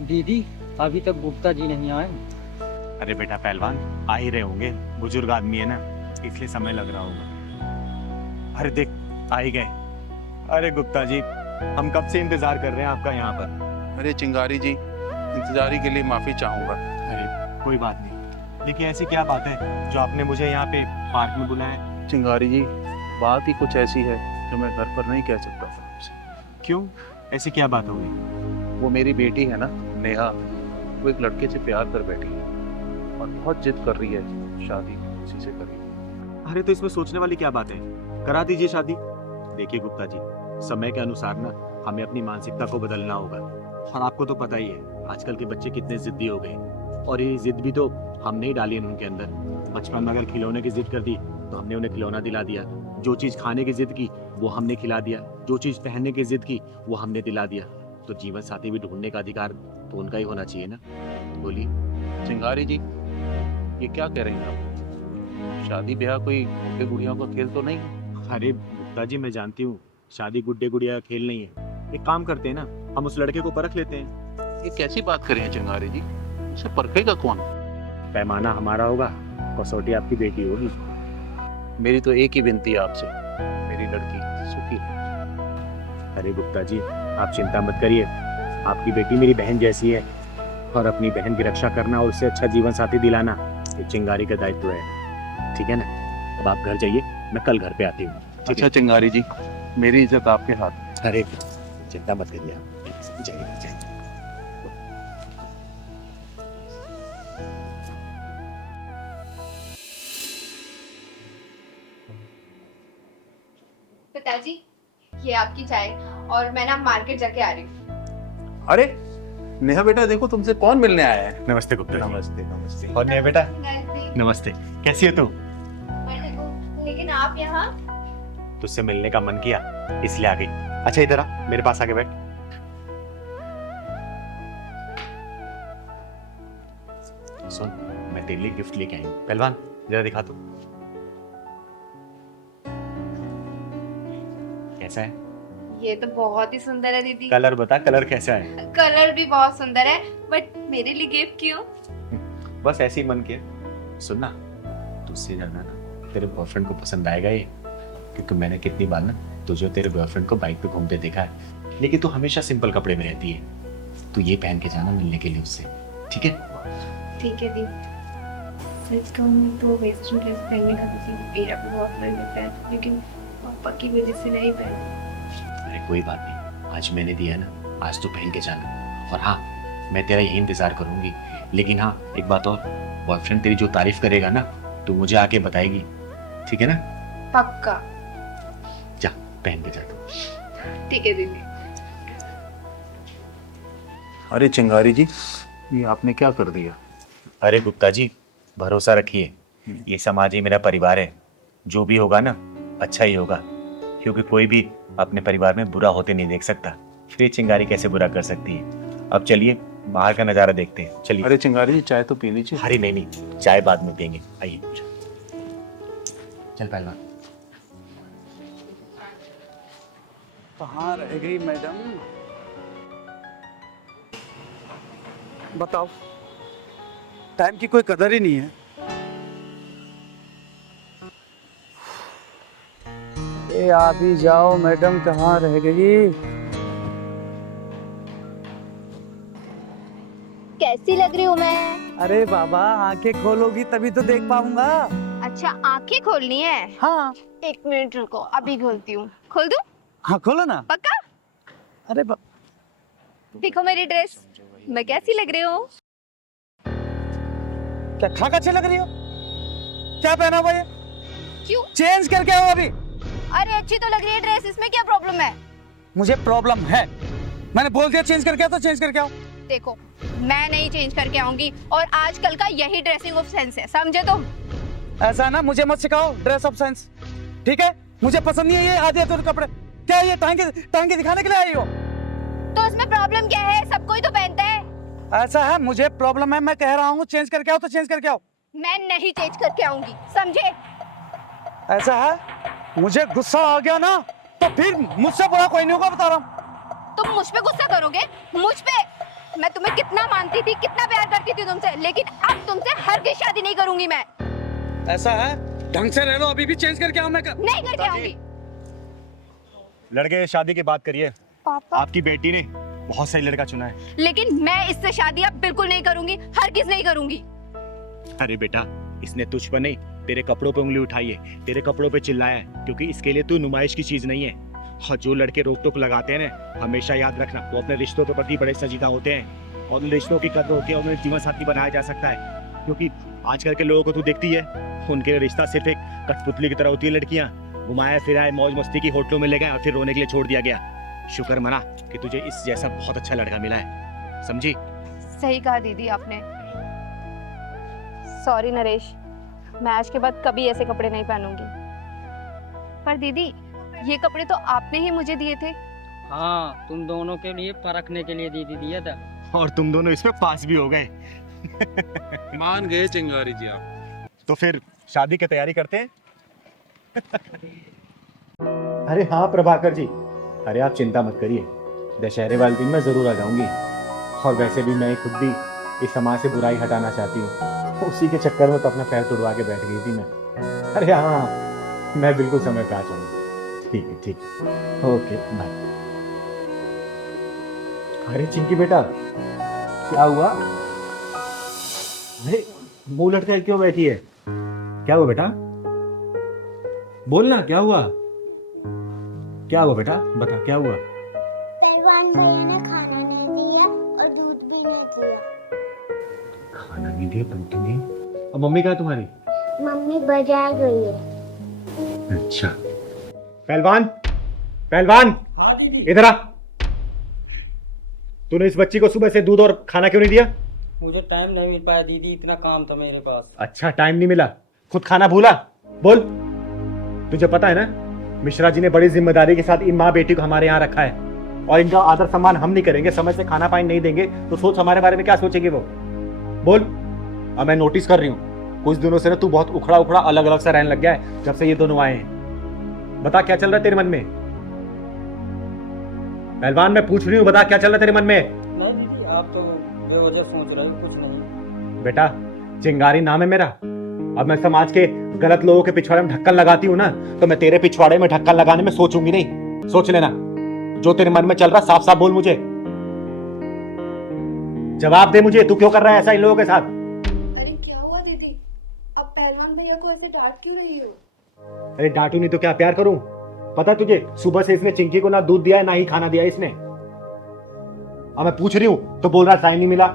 दीदी, अभी तक गुप्ता जी नहीं आए। अरे बेटा पहलवान, आ ही रहे होंगे, बुजुर्ग आदमी है ना, इसलिए समय लग रहा होगा। अरे देख, आ ही गए। अरे गुप्ता जी, हम कब से इंतजार कर रहे हैं आपका यहाँ पर। अरे चिंगारी जी, इंतजारी के लिए माफी चाहूंगा। अरे कोई बात नहीं, लेकिन ऐसी क्या बात है जो आपने मुझे यहाँ पे पार्क में बुलाया है? चिंगारी जी, बात ही कुछ ऐसी है जो मैं घर पर नहीं कह सकता था आपसे। क्यों, ऐसी क्या बात हो गई? वो मेरी बेटी है ना, नेहा, वो एक लड़के से प्यार कर बैठी है और बहुत जिद कर रही है शादी उसी से करेगी। अरे तो इसमें सोचने वाली क्या बात है, करा दीजिए शादी। देखिए गुप्ता जी, समय के अनुसार ना हमें अपनी मानसिकता को बदलना होगा। और आपको तो पता ही है आजकल के बच्चे कितने जिद्दी हो गए, और ये जिद भी तो हमने ही डाली है उनके अंदर। बचपन में अगर खिलौने की जिद कर दी तो हमने उन्हें खिलौना दिला दिया, जो चीज खाने की जिद की वो हमने खिला दिया, जो चीज पहनने की जिद की वो हमने दिला दिया। तो जीवन साथी भी ढूंढने का अधिकार तो उनका ही होना चाहिए ना। बोलिए। चिंगारी जी, ये क्या कह रही हैं आप? शादी ब्याह कोई गुड्डे गुड़ियों का खेल तो नहीं है। अरे गुप्ता जी, मैं जानती हूँ शादी गुड्डे गुड़िया का खेल नहीं है। एक काम करते हैं ना, हम उस लड़के को परख लेते हैं। ये कैसी बात कर रही हैं चिंगारी जी? उसे परखेगा कौन? पैमाना हमारा होगा, कसौटी आपकी बेटी होगी। मेरी तो एक ही विनती है आपसे, मेरी लड़की सुखी है। अरे गुप्ता जी, आप चिंता मत करिए, आपकी बेटी मेरी बहन जैसी है, और अपनी बहन की रक्षा करना और उससे अच्छा जीवन साथी दिलाना ये चिंगारी का दायित्व है, ठीक है ना? अब आप घर जाइए, मैं कल घर पे आती हूँ। अच्छा चिंगारी जी, मेरी इज्जत आपके हाथ में। अरे चिंता मत करिए आप, जाइए जाइए। पिताजी, ये आपकी चाय, और मैं ना मार्केट जाके आ रही हूँ। अरे नेहा बेटा, देखो तुमसे कौन मिलने आया है। नमस्ते गुप्ता जी। नमस्ते नमस्ते। और नेहा बेटा, नमस्ते, कैसी है तू? लेकिन आप यहाँ? तुझसे मिलने का मन किया इसलिए आ गई। अच्छा इधर आ, मेरे पास आके बैठ। सुन, मैं तेरे लिए गिफ्ट लेके आई हूँ। पहलवान जरा दिखा तू, कैसा है? ये तो बहुत ही सुंदर है दीदी। कलर बता, कलर कैसा है? कलर भी बहुत सुंदर है, बट मेरे लिए गिफ्ट क्यों? बस ऐसे ही मन किया। सुन ना, तुझसे ज्यादा ना तेरे बॉयफ्रेंड को पसंद आएगा ये, क्योंकि मैंने कितनी बार ना तुझे और तेरे बॉयफ्रेंड को बाइक पे घूमते देखा है, लेकिन तू हमेशा सिंपल कपड़े में रहती है। तू ये पहन के जाना मिलने के लिए उससे, ठीक है? ठीक है दीदी। सच कहूँ तो वेस्टर्न ड्रेस पहनने का दीदी मेरा भी बहुत मन होता है, लेकिन पापा की वजह से नहीं पहन। अरे कोई बात नहीं, आज मैंने दिया है ना, आज तू पहन के जाना। और हाँ, मैं तेरा यही इंतजार करूंगी। लेकिन हाँ, एक बात और, बॉयफ्रेंड तेरी जो तारीफ करेगा ना, तू मुझे आके बताएगी, ठीक है ना? पक्का। जा, पहन के जा तू। ठीक है दीदी। अरे चिंगारी जी, ये आपने क्या कर दिया? अरे गुप्ता जी, भरोसा रखिए, ये समाज ही मेरा परिवार है। जो भी होगा ना, अच्छा ही होगा, क्योंकि कोई भी अपने परिवार में बुरा होते नहीं देख सकता। फिर ये चिंगारी कैसे बुरा कर सकती है? अब चलिए बाहर का नजारा देखते हैं, चलिए। अरे चिंगारी जी, चाय तो पी लीजिए। अरे नहीं नहीं, चाय बाद में पियेंगे, आइए। चल पहलवान। कहाँ रह गई मैडम? बताओ, टाइम की कोई कदर ही नहीं है। ए आ भी जाओ मैडम, कहाँ रह गई? कैसी लग रही हूँ मैं? अरे बाबा, आंखें खोलोगी तभी तो देख पाऊंगा। अच्छा, आंखें खोलनी है? हाँ। एक मिनट रुको, अभी खोलती हूँ। खोल दूँ? हाँ खोलो ना। पक्का? अरे देखो मेरी ड्रेस, मैं कैसी लग रही हूँ? क्या खाक अच्छी लग रही हो? क्या पहना हुआ ये? क्यों? चेंज करके आओ अभी। अरे अच्छी तो लग रही है ड्रेस, इसमें क्या प्रॉब्लम है? मुझे प्रॉब्लम है, मैंने बोल दिया चेंज करके आओ तो चेंज करके आओ। देखो, मैं नहीं चेंज करके आऊंगी, और आजकल का यही ड्रेसिंग ऑफ सेंस है, समझे तुम? ऐसा ना, मुझे मत सिखाओ ड्रेस ऑफ सेंस, ठीक है? मुझे पसंद नहीं है ये आधे अधूरे कपड़े। क्या ये टांगे दिखाने के लिए आई हो? तो इसमें प्रॉब्लम क्या है? सब कोई तो पहनता है। ऐसा है, मुझे प्रॉब्लम है, मैं कह रहा हूँ चेंज करके आओ तो चेंज करके आओ। मैं नहीं चेंज करके आऊंगी, समझे? ऐसा है, मुझे गुस्सा आ गया ना तो फिर मुझसे बुरा कोई नहीं होगा, बता रहा हूँ। तुम मुझ पे गुस्सा करोगे? मुझ पे? मैं तुम्हें कितना मानती थी, कितना प्यार करती थी तुमसे, लेकिन अब तुमसे हरगिज़ शादी नहीं करूंगी मैं। ऐसा है, ढंग से रह लो, अभी भी चेंज करके आऊं मैं नहीं करके आऊंगी। लड़के शादी की बात करिए। पापा, आपकी बेटी ने बहुत सही लड़का चुना है। लेकिन मैं इससे शादी अब बिल्कुल नहीं करूंगी, हरगिज़ नहीं करूंगी। अरे बेटा, इसने तुझ पर नहीं तेरे कपड़ों पे उंगली उठाई है, तेरे कपड़ों पे चिल्लाया है, क्योंकि इसके लिए तू नुमाइश की चीज नहीं है। और जो लड़के रोक टोक लगाते हैं ना, हमेशा याद रखना, वो अपने रिश्तों के प्रति बड़े संजीदा होते हैं, और उन रिश्तों की कदर होती है, उन्हें जीवन साथी बनाया जा सकता है। क्योंकि आजकल के लोगों को तू देखती है, उनके लिए रिश्ता सिर्फ एक कठपुतली की तरह होती है। लड़कियां घुमाया फिराए मौज मस्ती की होटलों में ले गए और फिर रोने के लिए छोड़ दिया गया। शुक्र मना कि तुझे इस जैसा बहुत अच्छा लड़का मिला है, समझी? सही कहा दीदी आपने। सॉरी नरेश, मैं आज के बाद कभी ऐसे कपड़े नहीं पहनूंगी। पर दीदी, ये कपड़े तो आपने ही मुझे दिए थे। हाँ, तुम दोनों के लिए परखने के लिए दीदी दिया था। और तुम दोनों इसमें पास भी हो गए। मान गए चिंगारी जी आप। तो फिर शादी की तैयारी करते हैं। अरे हाँ प्रभाकर जी, अरे आप चिंता मत करिए, दशहरे वाले दिन मैं जरूर आ जाऊंगी। और वैसे भी मैं खुद भी इस समाज से बुराई हटाना चाहती हूँ, उसी के चक्कर में तो अपना पैर तुड़वा के बैठ गई थी मैं। अरे हाँ, मैं बिल्कुल समय पे आ जाऊंगी। ठीक है, ठीक है, ओके बाय। अरे चिंकी बेटा, क्या हुआ? अरे मुंह लटका क्यों बैठी है? क्या हुआ बेटा? बोलना, क्या हुआ? क्या हुआ बेटा, बता क्या हुआ? पहलवान भैया ने खाना नहीं दिया और दूध भी नहीं दिया। खाना नहीं दिया, दूध नहीं दिया। और मम्मी कहाँ है तुम्हारी? मम्मी बाजार गई है। अच्छा। पहलवान, पहलवान, इधर आ। तूने इस बच्ची को सुबह से दूध और खाना क्यों नहीं दिया? मुझे टाइम नहीं मिल पाया दीदी, इतना काम था मेरे पास। अच्छा, टाइम नहीं मिला, खुद खाना भूला? बोल। तुझे पता है ना, मिश्रा जी ने बड़ी जिम्मेदारी के साथ इन माँ बेटी को हमारे यहाँ रखा है, और इनका आदर सम्मान हम नहीं करेंगे, समय से खाना पानी नहीं देंगे, तो सोच हमारे बारे में क्या सोचेगी वो? बोल। अब मैं नोटिस कर रही हूँ, कुछ दिनों से ना तू बहुत उखड़ा उखड़ा अलग अलग सा रहने लग गया है जब से ये दोनों आए हैं। बता क्या चल रहा है तेरे मन में? पहलवान, मैं पूछ रही हूँ, बता क्या चल रहा है तेरे मन में? नहीं दीदी, आप तो बेवजह सोच रहे हो, कुछ नहीं। बेटा, चिंगारी नाम है मेरा। अब मैं समाज के गलत लोगों के पिछवाड़े में ढक्कन लगाती हूँ ना, तो मैं तेरे पिछवाड़े में ढक्कन लगाने में सोचूंगी नहीं। सोच लेना, जो तेरे मन में चल रहा साफ साफ बोल मुझे। जवाब दे मुझे, तू क्यों कर रहा है ऐसा इन लोगों के साथ? अरे क्या हुआ दीदी, अब पहलवान भैया को ऐसे डांट क्यों रही हो? अरे डांटू नहीं तो क्या प्यार करूं? पता तुझे, सुबह से इसने चिंकी को ना दूध दिया है ना ही खाना दिया है इसने। अब मैं पूछ रही हूँ तो बोल रहा टाइम नहीं मिला।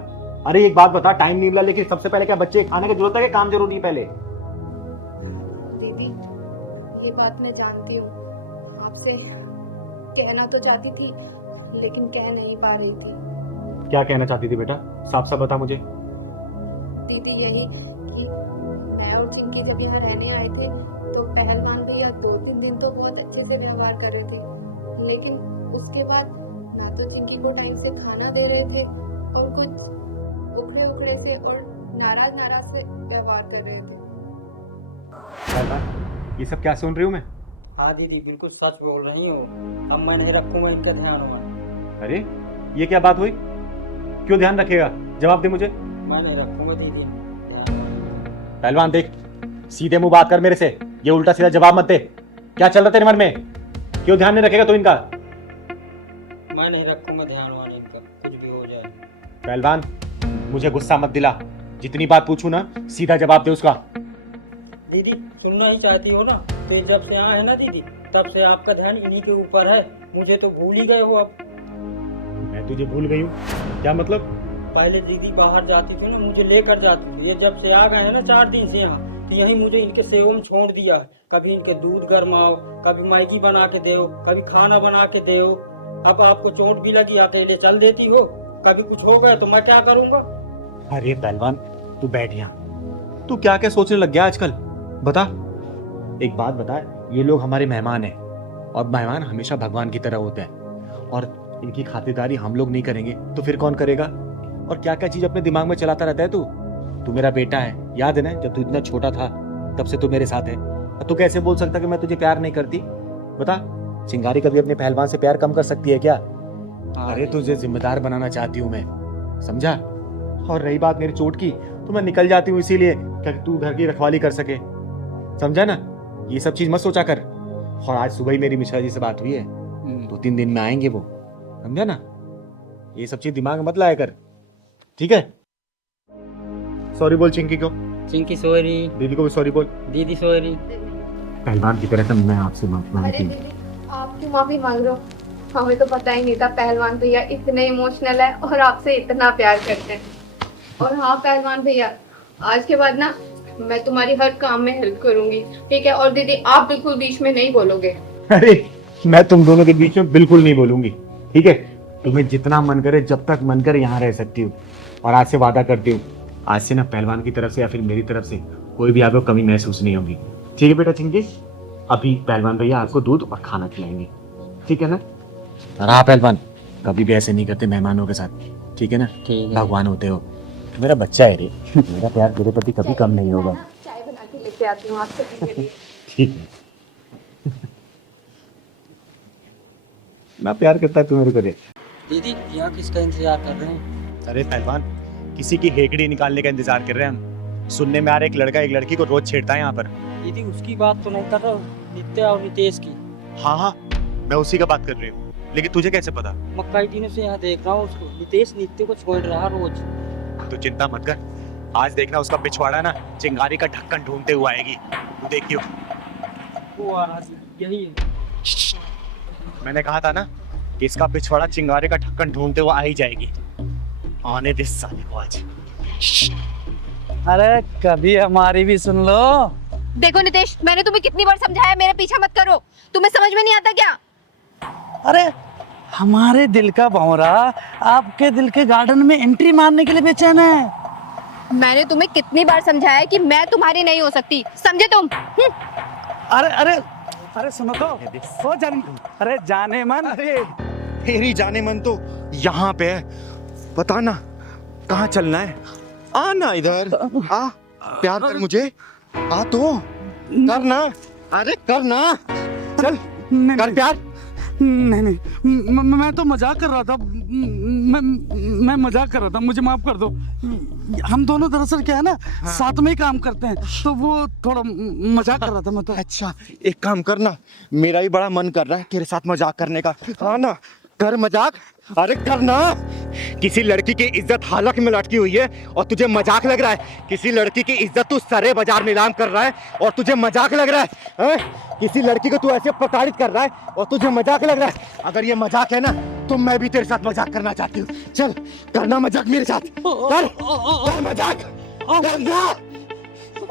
अरे एक बात बता, टाइम नहीं मिला, लेकिन सबसे पहले क्या बच्चे खाने की जरूरत है कि काम जरूरी है पहले? दीदी, ये बात मैं जानती हूँ, आपसे कहना तो चाहती थी लेकिन कह नहीं पा रही थी। क्या कहना चाहती थी बेटा, साफ साफ बता मुझे। दीदी यही कि मैं और चिंकी जब यहाँ रहने आए थे तो पहलवान भैया 2-3 दिन तो बहुत अच्छे से व्यवहार कर रहे थे, लेकिन उसके बाद ना तो चिंकी को टाइम से खाना दे रहे थे और कुछ उखड़े उखड़े से और नाराज नाराज से व्यवहार कर रहे थे। ये सब क्या सुन रही हूँ मैं? हाँ दीदी, बिल्कुल सच बोल रही हो। अब मैं नहीं रखूंगा इनका ध्यान हुआ। अरे ये क्या बात हुई? क्यों ध्यान रखेगा? जवाब दे मुझे। मैं नहीं रखूंगा दीदी ध्यान। पहलवान देख, सीधे मुंह बात कर मेरे से, ये उल्टा सीधा जवाब मत दे। क्या चल रहा तेरे मन में? क्यों ध्यान नहीं रखेगा तू इनका? मैं नहीं रखूंगा ध्यान वाला इनका, कुछ भी हो जाए। पहलवान, मुझे गुस्सा मत दिला, जितनी बात पूछूं ना सीधा जवाब दे उसका। दीदी सुनना ही चाहती हो ना, तो जब से आए हैं ना दीदी, तब से आपका ध्यान इन्हीं के ऊपर है। मुझे तो भूल ही गए हो अब। मैं तुझे भूल गई हूँ? क्या मतलब? पहले दीदी बाहर जाती थी ना, मुझे लेकर जाती थी। ये जब से आ गए हैं ना 4 दिन से यहाँ, तो यहीं मुझे इनके सेवा में छोड़ दिया है। कभी इनके दूध गरमाओ, कभी मैगी बना के दो, कभी खाना बना के दो। अब आपको चोट भी लगी, अकेले चल देती हो। कभी कुछ हो गया तो मैं क्या करूँगा? अरे पहलवान, तू बैठ यहाँ। तू क्या क्या सोचने लग गया आजकल? बता, एक बात बता, ये लोग हमारे मेहमान हैं, और मेहमान हमेशा भगवान की तरह होते हैं, और इनकी खातिरदारी हम लोग नहीं करेंगे तो फिर कौन करेगा? और क्या क्या चीज अपने दिमाग में चलाता रहता है तू मेरा बेटा है, याद है ना जब तू इतना छोटा था तब से तू मेरे साथ है। और तू कैसे बोल सकता कि मैं तुझे प्यार नहीं करती? बता, चिंगारी कभी अपने पहलवान से प्यार कम कर सकती है क्या? अरे तुझे जिम्मेदार बनाना चाहती हूँ मैं, समझा? और रही बात मेरी चोट की, तो मैं निकल जाती हूँ इसीलिए क्या तू घर की रखवाली कर सके, समझा ना? ये सब चीज मत सोचा कर। और आज सुबह ही मेरी मिश्रा जी से बात हुई है, 2-3 दिन में आएंगे वो, समझा ना? ये सब चीज दिमाग में मत लाया कर, ठीक है? सॉरी बोल चिंकी को, चिंकी सॉरी, दीदी को भी सॉरी बोल। दीदी सॉरी। पहलवान की तरह मैं आपसे माफी अरे मांगती हूँ। दीदी आप क्यों माफी मांग रहे हो? हमें तो पता ही नहीं था पहलवान भैया इतने इमोशनल है और आपसे इतना प्यार करते हैं। और हाँ पहलवान भैया, आज के बाद ना मैं तुम्हारी हर काम में हेल्प करूंगी, ठीक है? और दीदी आप बिल्कुल बीच में नहीं बोलोगे। अरे मैं तुम दोनों के बीच में बिल्कुल नहीं बोलूंगी, ठीक है? तुम्हें जितना मन करे, जब तक मन करे यहाँ रह सकती हूँ। और आज से वादा करती हूँ, आज से ना पहलवान की तरफ से या फिर मेरी तरफ से कोई भी आपको कमी महसूस नहीं होगी, ठीक है बेटा चिंकी? अभी पहलवान भैया आपको दूध और खाना खिलाएंगे, ठीक है ना? और हाँ पहलवान, कभी भी ऐसे नहीं करते मेहमानों के साथ, ठीक है ना? ठीक है। भगवान होते हो, मेरा बच्चा है रे, मेरा प्यार तेरे प्रति कभी कम नहीं होगा, चाय बना के लेके आती हूँ आपसे पीने के लिए। ठीक है? मैं प्यार करता है तू मेरे को रे। दीदी यहाँ किसका इंतजार कर रहे हैं? अरे पहलवान, किसी की हेकड़ी निकालने का इंतजार कर रहे हैं हम। सुनने में आ रहा है एक लड़का एक लड़की को रोज छेड़ता है यहाँ पर। दीदी उसकी बात तो नहीं कर रहा हूँ, नित्या और नितेश की। हाँ हाँ, मैं उसी का बात कर रही हूँ, लेकिन तुझे कैसे पता? मैं कई दिनों से यहाँ देख रहा हूँ उसको, नितेश नित्य को छोड़ रहा रोज। तू चिंता मत कर, आज देखना उसका पिछवाड़ा ना चिंगारी का ढक्कन ढूंढते हुए आएगी, तू देखियो। वो आ रहा है, यही है। मैंने कहा था ना कि इसका पिछवाड़ा चिंगारी का ढक्कन ढूंढते हुए आ ही जाएगी। आने दे साले को आज। अरे कभी हमारी भी सुन लो। देखो नितेश, मैंने तुम्हें कितनी बार समझाया मेरा पीछा मत करो, तुम्हें समझ में नहीं आता क्या? अरे हमारे दिल का भंवरा आपके दिल के गार्डन में एंट्री मारने के लिए बेचैन है। मैंने तुम्हें कितनी बार समझाया कि मैं तुम्हारी नहीं हो सकती, समझे तुम? अरे अरे अरे सुनो तो, ओ जाने, अरे जाने मन। अरे तेरी जाने मन तो यहाँ पे है, बता ना कहाँ चलना है? आना इधर, आ प्यार कर मुझे, आ तो करना, अरे करना, चल कर प्यार। नहीं नहीं, मैं तो मजाक कर रहा था, मैं मजाक कर रहा था, मुझे माफ कर दो। हम दोनों दरअसल क्या है ना, साथ में ही काम करते हैं, तो वो थोड़ा मजाक कर रहा था मैं तो। अच्छा एक काम करना, मेरा भी बड़ा मन कर रहा है तेरे साथ मजाक करने का, हाँ ना कर मजाक, अरे करना। किसी लड़की की इज्जत हालत में लटकी हुई है और तुझे मजाक लग रहा है? किसी लड़की की इज्जत तू सरे बाजार नीलाम कर रहा है और तुझे मजाक लग रहा है, हैं? किसी लड़की को तू ऐसे प्रताड़ित कर रहा है और तुझे मजाक लग रहा है? अगर ये मजाक है ना तो मैं भी तेरे साथ मजाक करना चाहती हूँ, चल करना मजाक मेरे साथ, कर मजाक करना।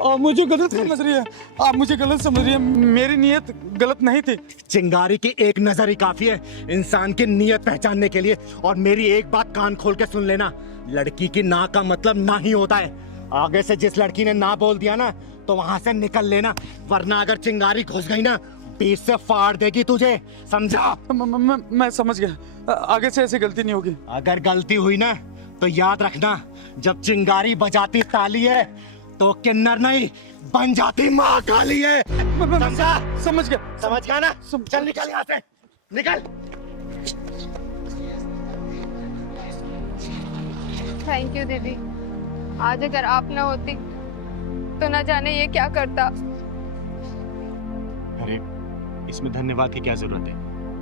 आप मुझे गलत समझ रही है, आप मुझे गलत समझ रही है, मेरी नीयत गलत नहीं थी। चिंगारी की एक नजर ही काफी है इंसान की नीयत पहचानने के लिए। और मेरी एक बात कान खोल के सुन लेना, लड़की की ना का मतलब ना ही होता है। आगे से जिस लड़की ने ना बोल दिया ना तो वहां से निकल लेना, वरना अगर चिंगारी घुस गई ना बीच से फाड़ देगी तुझे, समझा? मैं समझ गया, आगे से ऐसी गलती नहीं होगी। अगर गलती हुई ना तो याद रखना, जब चिंगारी बजाती ताली है तो किन्नर नहीं बन जाती माँ काली है, समझा? समझ गया, समझ गया ना? चल निकल यहाँ से, निकल। थैंक यू दीदी, आज अगर आप ना होती तो ना जाने ये क्या करता। अरे इसमें धन्यवाद की क्या जरूरत है,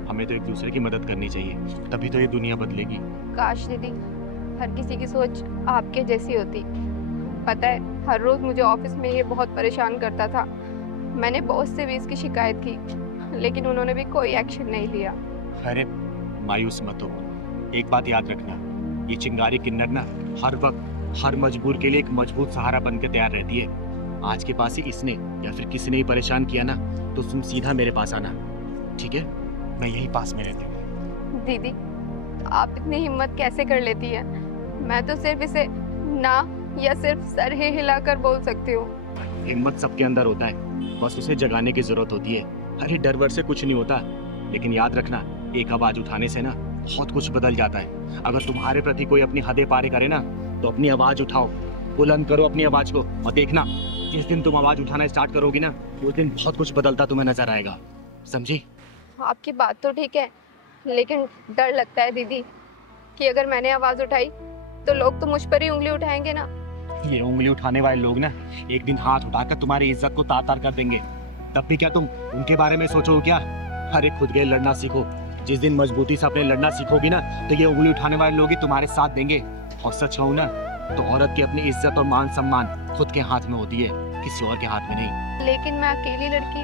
हमें तो एक दूसरे की मदद करनी चाहिए, तभी तो ये दुनिया बदलेगी। काश दीदी हर किसी की सोच आपके जैसी होती। पता है हर रोज मुझे ऑफिस में ये बहुत परेशान करता था, मैंने बॉस से भी इसकी शिकायत की लेकिन उन्होंने भी कोई एक्शन नहीं लिया। अरे मायूस मत हो, एक बात याद रखना, ये चिंगारी किन्नर ना हर वक्त हर मजबूर के लिए एक मजबूत सहारा बन के तैयार रहती है। आज के पास ही इसने या फिर किसी ने ही परेशान किया ना तो तुम सीधा मेरे पास आना, ठीक है? मैं यही पास में रहती हूँ। दीदी आप इतनी हिम्मत कैसे कर लेती है? मैं तो सिर्फ इसे ना या सिर्फ सर ही हिलाकर बोल सकती हूँ। हिम्मत सबके अंदर होता है, बस उसे जगाने की जरूरत होती है। अरे डर वर से कुछ नहीं होता, लेकिन याद रखना एक आवाज उठाने से ना बहुत कुछ बदल जाता है। अगर तुम्हारे प्रति कोई अपनी हदें पार करे ना तो अपनी आवाज उठाओ, बुलंद करो अपनी आवाज को, और देखना जिस दिन तुम आवाज उठाना स्टार्ट करोगी ना उस दिन बहुत कुछ बदलता तुम्हें नजर आएगा, समझी? आपकी बात तो ठीक है लेकिन डर लगता है दीदी कि अगर मैंने आवाज उठाई तो लोग तो मुझ पर ही उंगली उठाएंगे ना। ये उंगली उठाने वाले लोग ना एक दिन हाथ उठाकर तुम्हारी इज्जत को तार-तार कर देंगे। तब भी क्या तुम उनके बारे में सोचो क्या? अरे खुद के लड़ना सीखो। जिस दिन मजबूती से अपने लड़ना सीखोगी ना तो ये उंगली उठाने वाले लोग ही तुम्हारे साथ देंगे। और सच कहूं ना तो औरत की अपनी इज्जत और मान सम्मान खुद के हाथ में होती है, किसी और के हाथ में नहीं। लेकिन मैं अकेली लड़की।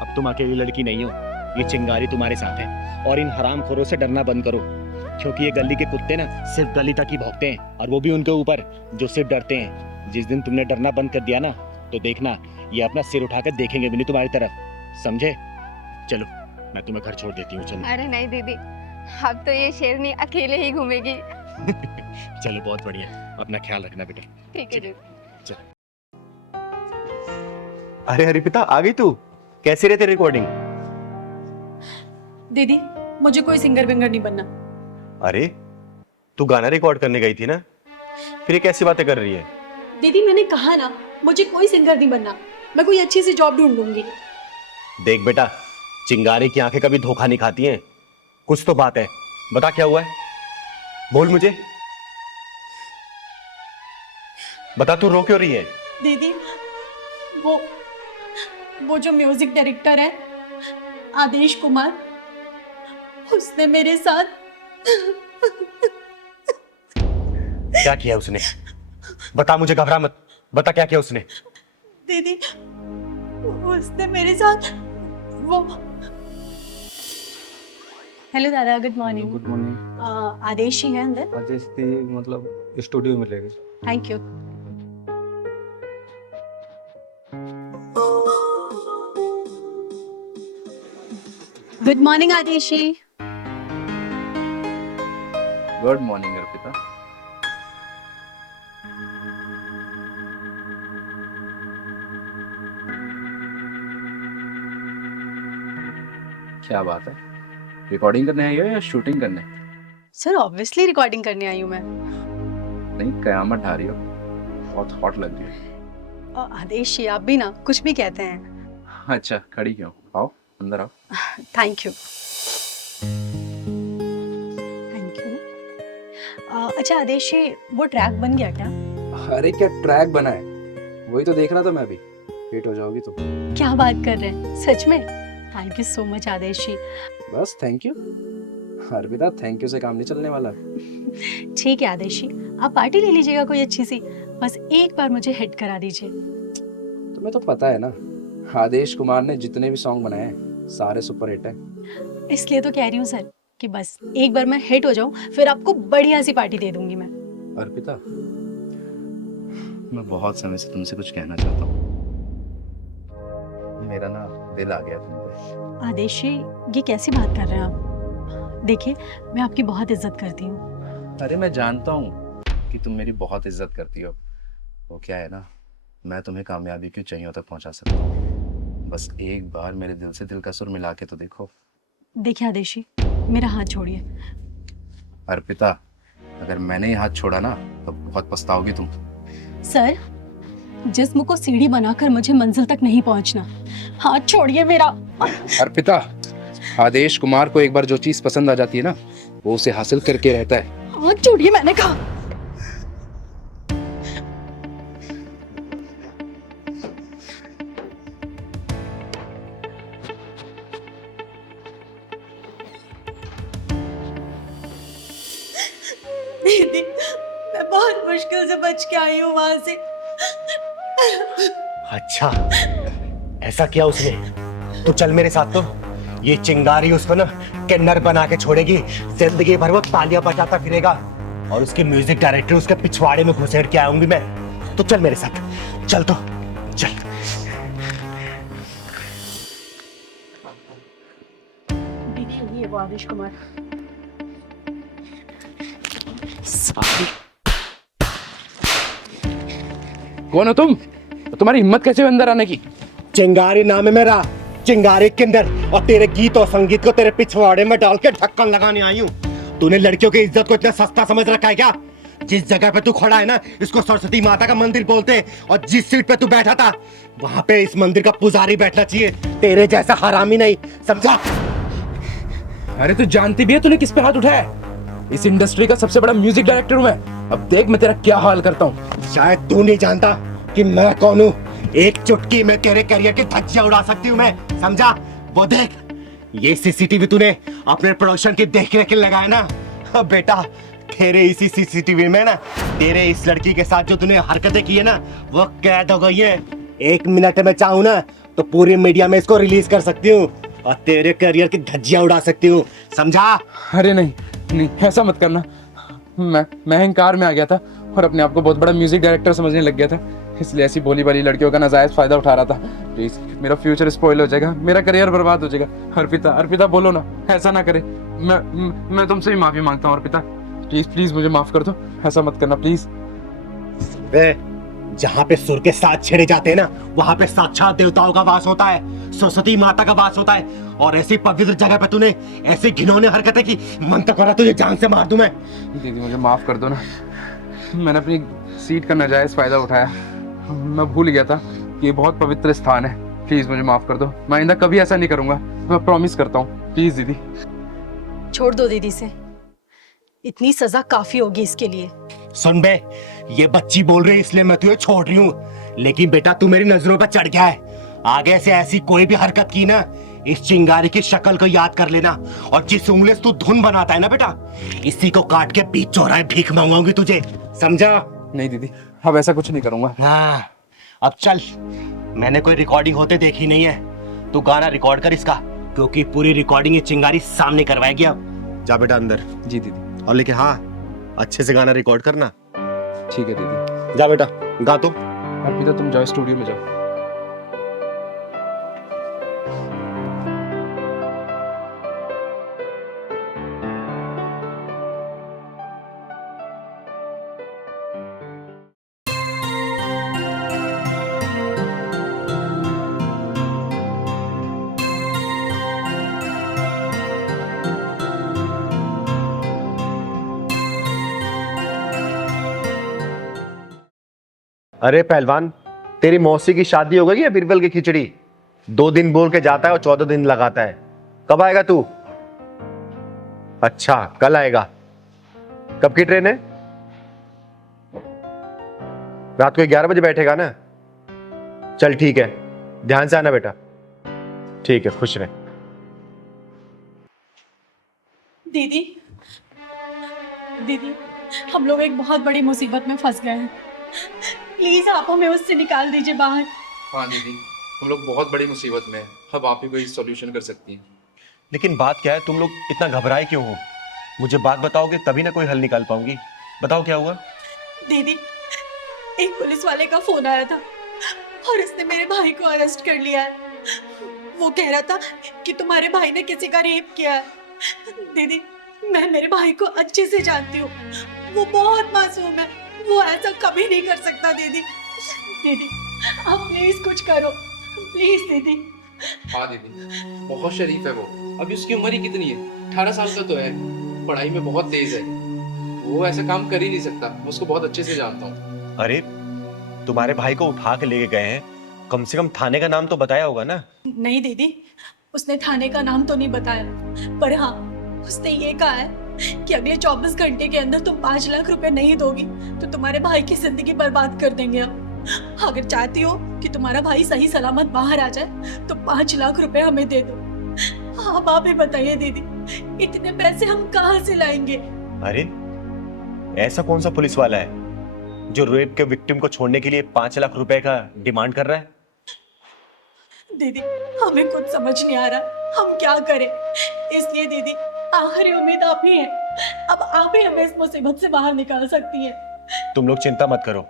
अब तुम अकेली लड़की नहीं हो, ये चिंगारी तुम्हारे साथ है। और इन हरामखोरों से डरना बंद करो, क्योंकि ये गली के कुत्ते ना सिर्फ गली तक ही भौंकते हैं, और वो भी उनके ऊपर जो सिर्फ डरते हैं। जिस दिन तुमने डरना बंद कर दिया ना तो देखना ये अपना सिर उठाकर देखेंगे भी नहीं तुम्हारी तरफ, समझे? चलो मैं तुम्हें घर छोड़ देती हूँ, चलो। अरे नहीं दीदी, अब तो ये शेरनी अकेले ही घूमेगी। चलो बहुत बढ़िया, अपना ख्याल रखना बेटा। ठीक है दीदी। अरे हरिपिता आ गई तू? कैसी रहती रिकॉर्डिंग? दीदी मुझे कोई सिंगर विंगर नहीं बनना। अरे तू गाना रिकॉर्ड करने गई थी ना, फिर ये कैसी बातें कर रही है? दीदी मैंने कहा ना मुझे कोई सिंगर नहीं बनना, मैं कोई अच्छी सी जॉब ढूंढ लूंगी। देख बेटा, चिंगारी की आंखें कभी धोखा नहीं खाती हैं। कुछ तो बात है, बता क्या हुआ है, बोल मुझे, बता। तू रो क्यों रही है? दीदी वो जो म्यूजिक डायरेक्टर है आदेश कुमार, उसने मेरे साथ क्या किया उसने? बता मुझे, घबरा मत, बता क्या किया उसने? दीदी उसने मेरे साथ वो। हेलो दादा, good morning. Good morning. Adesh ही है अंदर? आदेश थी मतलब स्टूडियो में ले गए। Thank you. Good morning Adesh ji. Good morning Arpita. क्या बात है, रिकॉर्डिंग करने आई हो या शूटिंग करने? सर ऑब्वियसली रिकॉर्डिंग करने आई हूँ मैं। नहीं, कयामत ढा रही हो, बहुत हॉट लग रही है। आदेश जी आप भी ना कुछ भी कहते हैं। अच्छा खड़ी क्यों, आओ अंदर आओ। Thank you. Thank you. अच्छा आदेश जी, वो ट्रैक बन गया क्या? अरे क्या ट्रैक बना है, वही तो देख रहा था मैं भी। हिट हो जाओगी तुम। क्या बात कर रहे हैं, सच में? थैंक यू सो मच आदेश जी। बस thank you Arpita, thank you से काम नहीं चलने वाला। ठीक है आदेश जी, आप पार्टी ले लीजिएगा कोई अच्छी सी, बस एक बार मुझे हिट करा दीजिए। तुम्हें तो पता है ना, आदेश कुमार ने जितने भी सॉन्ग बनाए हैं सारे सुपर हिट हैं। इसलिए तो कह रही हूँ सर कि बस एक बार मैं हिट हो जाऊं, फिर आपको बढ़िया सी पार्टी दे दूंगी मैं। अर्पिता, मैं बहुत समय से तुमसे कुछ कहना चाहता हूँ, मेरा ना दिल आ गया तुम पे। आदेश जी ये कैसी बात कर रहे हैं आप? देखिए मैं आपकी बहुत इज्जत करती हूँ। अरे मैं जानता हूँ कि तुम मेरी बहुत इज्जत करती हो, वो क्या है ना, मैं तुम्हें कामयाबी की ऊंचाइयों तक पहुंचा सकता हूँ। बस एक बार मेरे दिल से दिल का सुर मिला के तो देखो। देखिए आदेश जी, मेरा हाथ छोड़िए। अर्पिता, अगर मैंने ये हाथ छोड़ा ना तो बहुत पछताओगी तुम। सर जिस्म को सीढ़ी बनाकर मुझे मंजिल तक नहीं पहुंचना, हाथ छोड़िए मेरा। अर्पिता, आदेश कुमार को एक बार जो चीज पसंद आ जाती है ना, वो उसे हासिल करके रहता है। हाथ छोड़िए मैंने कहा। दीदी मैं बहुत मुश्किल से बच के आई हूँ वहां से। अच्छा ऐसा किया उसने, तो चल मेरे साथ। तो ये चिंगारी उसको ना किन्नर बना के छोड़ेगी, जिंदगी भर वो तालियां बजाता फिरेगा, और उसके म्यूजिक डायरेक्टर उसके पिछवाड़े में घुसेड़ के आऊंगी मैं। तो चल मेरे साथ, चल तो चल। दीदी ये वो आदेश कुमार। कौन हो तुम? तुम्हारी हिम्मत कैसे हुई अंदर आने की? चिंगारी नाम है मेरा, चिंगारी किन्नर, और तेरे गीत और संगीत को तेरे पिछवाड़े में डाल के ढक्कन लगाने आई हूँ। तूने लड़कियों की इज्जत को इतना सस्ता समझ रखा है क्या? जिस जगह पे तू खड़ा है ना, इसको सरस्वती माता का मंदिर बोलते हैं, और जिस सीट पे तू बैठा था वहां पे इस मंदिर का पुजारी बैठना चाहिए, तेरे जैसा हरामी नहीं, समझा? अरे तू जानती भी है तूने किस पे हाथ उठाया है? इस इंडस्ट्री का सबसे बड़ा म्यूजिक डायरेक्टर हूं मैं। अब देख मैं तेरा क्या हाल करता हूँ। शायद तू नहीं जानता कि मैं कौन हूँ। एक चुटकी में तेरे करियर की धज्जियां उड़ा सकती हूँ मैं, समझा? वो देख, ये सीसीटीवी तूने अपने प्रोडक्शन की देख रेख लगाया ना। अब बेटा तेरे इसी सीसीटीवी में ना तेरे इस लड़की के साथ जो तूने हरकतें की है ना वो कैद हो गई है। 1 मिनट में चाहूँ ना तो पूरी मीडिया में इसको रिलीज कर सकती हूँ और तेरे करियर की धज्जियां उड़ा सकती हूँ, समझा? अरे नहीं नहीं, ऐसा मत करना। मैं अहंकार में आ गया था और अपने आप को बहुत बड़ा म्यूजिक डायरेक्टर समझने लग गया था, इसलिए ऐसी भोली भाली लड़कियों का नाजायज फायदा उठा रहा था। प्लीज, मेरा फ्यूचर स्पॉइल हो जाएगा, मेरा करियर बर्बाद हो जाएगा। अर्पिता, अर्पिता बोलो ना, ऐसा ना करे। मैं तुमसे ही माफी मांगता हूँ अर्पिता, प्लीज प्लीज मुझे माफ कर दो, ऐसा मत करना प्लीज। जहाँ पे सुर के साथ छेड़े जाते हैं ना वहाँ पे साक्षात देवताओं का वास होता है, सरस्वती माता का वास होता है। और ऐसी पवित्र जगह पे तूने ऐसी घिनौनी हरकतें की, मन तो करा तुझे जान से मार दूं मैं। दीदी मुझे माफ कर दो ना, मैंने अपनी सीट का नाजायज फायदा उठाया, मैं भूल गया था कि ये बहुत पवित्र स्थान है। प्लीज मुझे माफ कर दो, मैं आइंदा कभी ऐसा नहीं करूंगा, मैं प्रॉमिस करता हूँ। प्लीज दीदी। छोड़ दो दीदी से, इतनी सजा काफी होगी इसके लिए। सुन बे, ये बच्ची बोल रही है इसलिए मैं तुझे छोड़ रही हूँ, लेकिन बेटा तू मेरी नजरों पर चढ़ गया है। आगे से ऐसी कोई भी हरकत की ना, इस चिंगारी की शक्ल को याद कर लेना, और जिस उंगली से तू धुन बनाता है ना बेटा, इसी को काट के बीच चौराहे भीख मांगूंगी तुझे, समझा? नहीं दीदी, अब ऐसा कुछ नहीं करूंगा। हाँ, अब चल, मैंने कोई रिकॉर्डिंग होते देखी नहीं है, तू गाना रिकॉर्ड कर इसका, क्योंकि पूरी रिकॉर्डिंग ये चिंगारी सामने करवाएगी। अब जा बेटा अंदर। जी दीदी। और लेकिन हाँ, अच्छे से गाना रिकॉर्ड करना। ठीक है दीदी। जा बेटा, गा तुम। अर्पिता तुम जाओ स्टूडियो में जाओ। अरे पहलवान, तेरी मौसी की शादी हो गई है बीरबल की खिचड़ी? 2 दिन बोल के जाता है और 14 दिन लगाता है। कब आएगा तू? अच्छा, कल आएगा। कब की ट्रेन है? रात को 11 बजे बैठेगा ना? चल ठीक है, ध्यान से आना बेटा। ठीक है, खुश रहे। दीदी, दीदी, हम लोग एक बहुत बड़ी मुसीबत में फंस गए हैं, प्लीज आप हमें उससे निकाल दीजिए बाहर। हाँ दीदी, हम लोग बहुत बड़ी मुसीबत में हैं, अब आप ही कोई सॉल्यूशन कर सकती हैं। लेकिन बात क्या है, तुम लोग इतना घबराए क्यों हो? मुझे बात बताओगे तभी ना कोई हल निकाल पाऊंगी। बताओ क्या हुआ? दीदी, एक पुलिस वाले का फोन आया था और उसने मेरे भाई को अरेस्ट कर लिया है। वो कह रहा था कि तुम्हारे भाई ने किसी का रेप किया है। दीदी, मैं मेरे भाई को अच्छे से जानती हूँ, वो बहुत मासूम है, वो ऐसा कभी नहीं कर सकता। दीदी, दीदी आप प्लीज कुछ करो, प्लीज दीदी। हाँ दीदी, बहुत शरीफ है वो, अभी उसकी उम्र ही कितनी है, 18 साल का तो है, पढ़ाई में बहुत तेज है, वो ऐसा काम कर ही नहीं सकता, मैं उसको बहुत अच्छे से जानता हूँ। अरे तुम्हारे भाई को उठा के लेके गए हैं, कम से कम थाने का नाम तो बताया होगा ना? नहीं दीदी, उसने थाने का नाम तो नहीं बताया, पर हाँ उसने ये कहा है कि अगले 24 घंटे के अंदर तुम 5 लाख रुपए नहीं दोगी तो तुम्हारे भाई की जिंदगी बर्बाद कर देंगे। अब अगर चाहती हो कि तुम्हारा भाई सही सलामत बाहर आ जाए तो 5 लाख रुपए हमें दे दो। आप ही बताइए दीदी, इतने पैसे हम कहाँ से लाएंगे? अरे ऐसा कौन सा पुलिस वाला है जो रेप के विक्टिम को छोड़ने के लिए 5 लाख रुपए का डिमांड कर रहा है? दीदी हमें कुछ समझ नहीं आ रहा, हम क्या करें। इसलिए दीदी आखिरी उम्मीद आप ही है, अब आप ही हमें इस मुसीबत से बाहर निकाल सकती हैं। तुम लोग चिंता मत करो,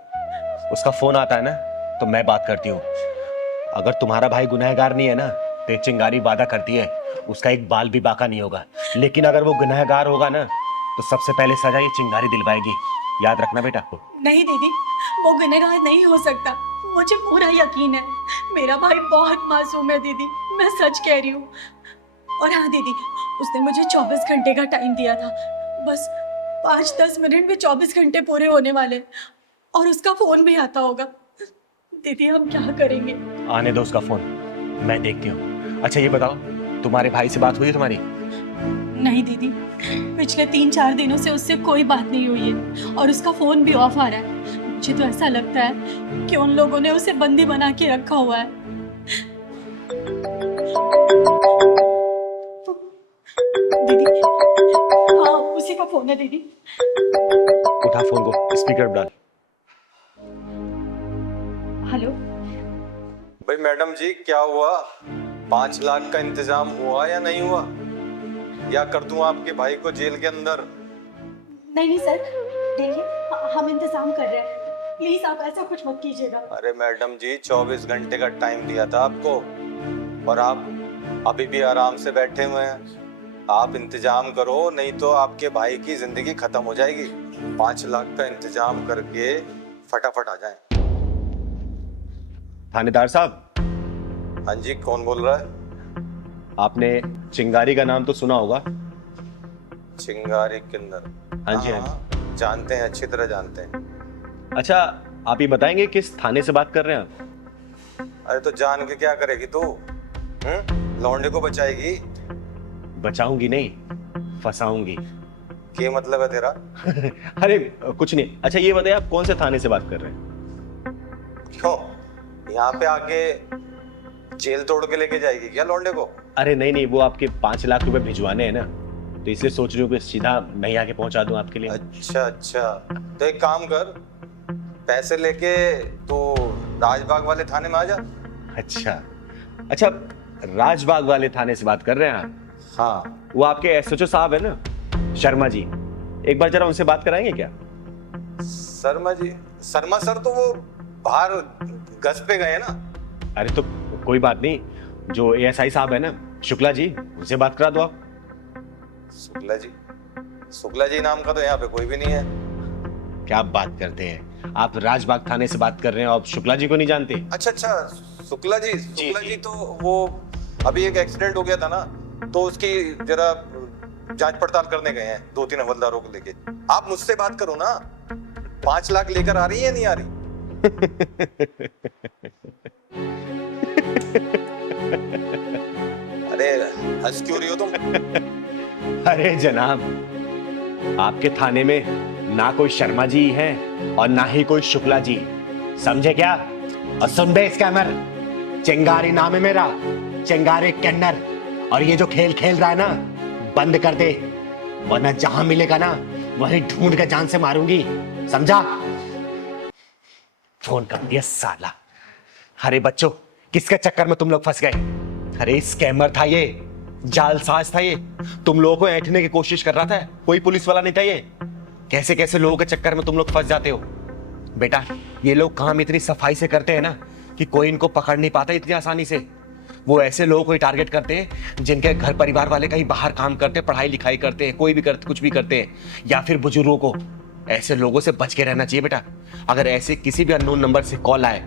उसका फोन आता है ना तो मैं बात करती हूँ। अगर तुम्हारा भाई गुनहगार नहीं है ना तो चिंगारी वादा करती है उसका एक बाल भी बाका नहीं होगा, लेकिन अगर वो गुनहगार होगा ना तो सबसे पहले सजा ये चिंगारी दिलवाएगी, याद रखना बेटा। नहीं दीदी, वो गुनहगार नहीं हो सकता, मुझे पूरा यकीन है, मेरा भाई बहुत मासूम है दीदी, मैं सच कह रही हूँ। और हाँ दीदी, उसने मुझे 24 घंटे का टाइम दिया था, बस 5-10 मिनट में 24 घंटे पूरे होने वाले और उसका फोन भी आता होगा। दीदी हम क्या करेंगे? आने दो उसका फोन, मैं देखती हूँ। अच्छा ये बताओ, तुम्हारे भाई से बात हुई है तुम्हारी? नहीं दीदी, पिछले 3-4 दिनों से उससे कोई बात नहीं हुई है और उसका फोन भी ऑफ आ रहा है। मुझे तो ऐसा लगता है कि उन लोगों ने उसे बंदी बना के रखा हुआ है। दीदी, हाँ उसी का फोन है दीदी। उठा फोन को, स्पीकर पर डाल। हेलो। भाई मैडम जी, क्या हुआ? 5 लाख का इंतजाम हुआ या नहीं हुआ? या कर दूं आपके भाई को जेल के अंदर? नहीं सर, देखिए हम इंतजाम कर रहे हैं, प्लीज आप ऐसा कुछ मत कीजिएगा। अरे मैडम जी, 24 घंटे का टाइम दिया था आपको और आप अभी भी आराम से बैठे हुए हैं। आप इंतजाम करो, नहीं तो आपके भाई की जिंदगी खत्म हो जाएगी। 5 लाख का इंतजाम करके फटाफट आ जाएं। थानेदार साहब, हाँ जी, कौन बोल रहा है? आपने चिंगारी का नाम तो सुना होगा? चिंगारी किन्नर? हाँ जी, हाँ हाँ, जानते हैं, अच्छी तरह जानते हैं। अच्छा, आप ये बताएंगे किस थाने से बात कर रहे हैं आप? अरे तो जान के क्या करेगी तू? लौंडे को बचाएगी? बचाऊंगी नहीं, फंसाऊंगी। क्या मतलब है तेरा? अरे कुछ नहीं। अच्छा ये बताइए, आप कौन से थाने से बात कर रहे हैं? क्यों, यहाँ पे आके जेल तोड़ के लेके जाएगी क्या लौंडे को? अरे नहीं नहीं, वो आपके 5 लाख रुपए भिजवाने हैं ना, तो इसलिए सोच रही हूँ कि सीधा मैं आके पहुंचा दूं आपके लिए। अच्छा अच्छा, तो एक काम कर, पैसे लेके तो राजबाग वाले थाने में आ जा। अच्छा, राजबाग वाले थाने से बात कर रहे हैं आप? हाँ। वो आपके एसएचओ साहब है ना, शर्मा जी, एक बार जरा उनसे बात कराएंगे क्या? शर्मा जी? शर्मा सर तो वो बाहर गश्त पे गए ना। अरे तो कोई बात नहीं, जो एएसआई साहब है ना, शुक्ला जी, उनसे बात करा दो आप। शुक्ला जी? शुक्ला जी नाम का तो यहाँ पे कोई भी नहीं है। क्या बात करते हैं आप? राजबाग थाने से बात कर रहे हैं और शुक्ला जी को नहीं जानते? अच्छा, शुक्ला जी तो वो अभी एक एक्सीडेंट हो गया था ना, तो उसकी जरा जांच पड़ताल करने गए हैं 2-3 हवलदारों को लेके। आप मुझसे बात करो ना। 5 लाख लेकर आ रही है या नहीं आ रही? अरे हंस क्यों रही हो तुम? अरे जनाब, आपके थाने में ना कोई शर्मा जी है और ना ही कोई शुक्ला जी, समझे क्या? और सुन बे स्कैमर, चिंगारी नाम है मेरा, चिंगारी किन्नर। और ये जो खेल खेल रहा है ना, बंद कर दे, वरना जहां मिलेगा ना वहीं ढूंढ के जान से मारूंगी, समझा? फोन कर दिया साला। अरे बच्चों, किसके चक्कर में तुम लोग फंस गए? अरे स्कैमर था ये, जालसाज था ये, तुम लोगों को ऐंठने की कोशिश कर रहा था, कोई पुलिस वाला नहीं था ये। कैसे कैसे लोगों के चक्कर में तुम लोग फंस जाते हो बेटा। ये लोग काम इतनी सफाई से करते हैं ना कि कोई इनको पकड़ नहीं पाता इतनी आसानी से। वो ऐसे लोगों को ही टारगेट करते हैं जिनके घर परिवार वाले कहीं बाहर काम करते हैं, पढ़ाई लिखाई करते हैं, कोई भी करते, कुछ भी करते हैं, या फिर बुजुर्गों को। ऐसे लोगों से बच के रहना चाहिए बेटा। अगर ऐसे किसी भी अननोन नंबर से कॉल आए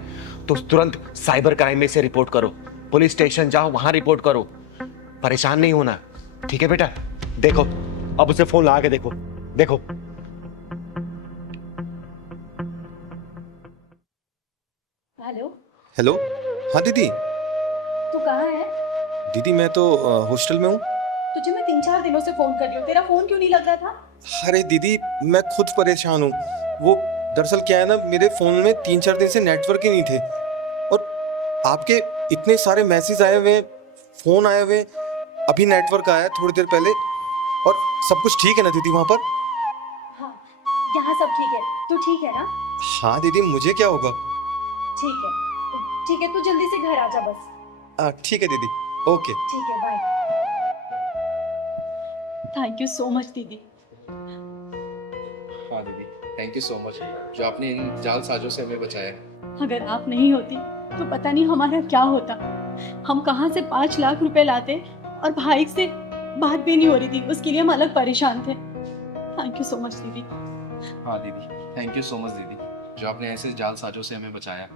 तो तुरंत साइबर क्राइम में से रिपोर्ट करो, पुलिस स्टेशन जाओ, वहां रिपोर्ट करो। परेशान नहीं होना, ठीक है बेटा? देखो अब उसे फोन लगा के देखो, देखो। हेलो। हाँ दीदी। तू कहाँ है? दीदी मैं तो हॉस्टल में हूँ। तुझे मैं 3-4 दिनों से फोन कर रही हूँ, तेरा फोन क्यों नहीं लग रहा था? अरे दीदी, मैं खुद परेशान हूँ। वो दरअसल क्या है ना, मेरे फोन में 3-4 दिन से नेटवर्क ही नहीं थे और आपके इतने सारे मैसेज आए हुए, फोन आए हुए, अभी नेटवर्क आया थोड़ी देर पहले। और सब कुछ ठीक है ना दीदी वहाँ पर? हाँ, यहाँ सब ठीक है। तू ठीक है ना? हाँ दीदी, मुझे क्या होगा? ठीक है, तू जल्दी से घर आ जा बस। ठीक है दीदी, ओके। ठीक है, bye. Thank you so much दीदी। हाँ दीदी, थैंक यू सो मच, जो आपने इन जालसाजों से हमें बचाया। अगर आप नहीं होती तो पता नहीं हमारा क्या होता। हम कहाँ से 5 लाख रुपए लाते और भाई से बात भी नहीं हो रही थी, उसके लिए हम अलग परेशान थे। थैंक यू सो मच दीदी। हाँ दीदी, थैंक यू सो मच दीदी, जो आपने ऐसे जालसाजों से हमें बचाया।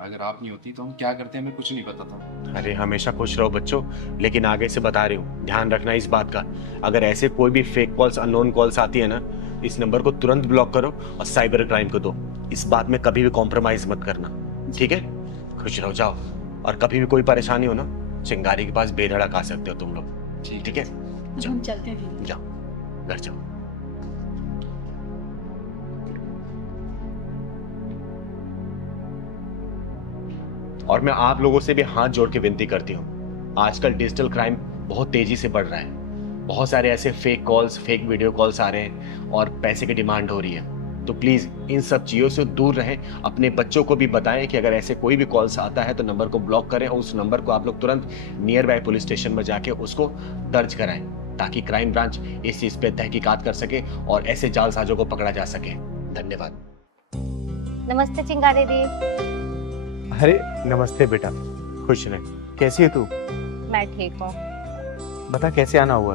अगर आप नहीं होती तो हम क्या करते हमें कुछ नहीं पता था। अरे हमेशा खुश रहो बच्चों, लेकिन आगे से बता रही हूँ, ध्यान रखना इस बात का। अगर ऐसे कोई भी फेक कॉल्स, अननोन कॉल्स आती है ना, इस नंबर को तुरंत ब्लॉक करो और साइबर क्राइम को दो। इस बात में कभी भी कॉम्प्रोमाइज मत करना, ठीक है? खुश रहो, जाओ। और कभी भी कोई परेशानी हो ना, चिंगारी के पास बेधड़क आ सकते हो तुम लोग, ठीक है? अब हम चलते हैं दीदी। जाओ घर जाओ। और मैं आप लोगों से भी हाथ जोड़ के विनती करती हूँ, आजकल डिजिटल क्राइम बहुत तेजी से बढ़ रहा है। बहुत सारे ऐसे fake calls, fake video calls आ रहे हैं और पैसे की डिमांड हो रही है। तो प्लीज इन सब चीजों से दूर रहें। अपने बच्चों को भी बताएं कि अगर ऐसे कोई भी कॉल्स आता है तो नंबर को ब्लॉक करें और उस नंबर को आप लोग तुरंत नियर बाय पुलिस स्टेशन में जाके उसको दर्ज कराएं, ताकि क्राइम ब्रांच इस चीज पे तहकीकात कर सके और ऐसे जालसाजों को पकड़ा जा सके। धन्यवाद। नमस्ते चिंगारी दी। अरे नमस्ते बेटा, खुश रह। कैसी है तू? मैं ठीक हूँ। बता कैसे आना हुआ?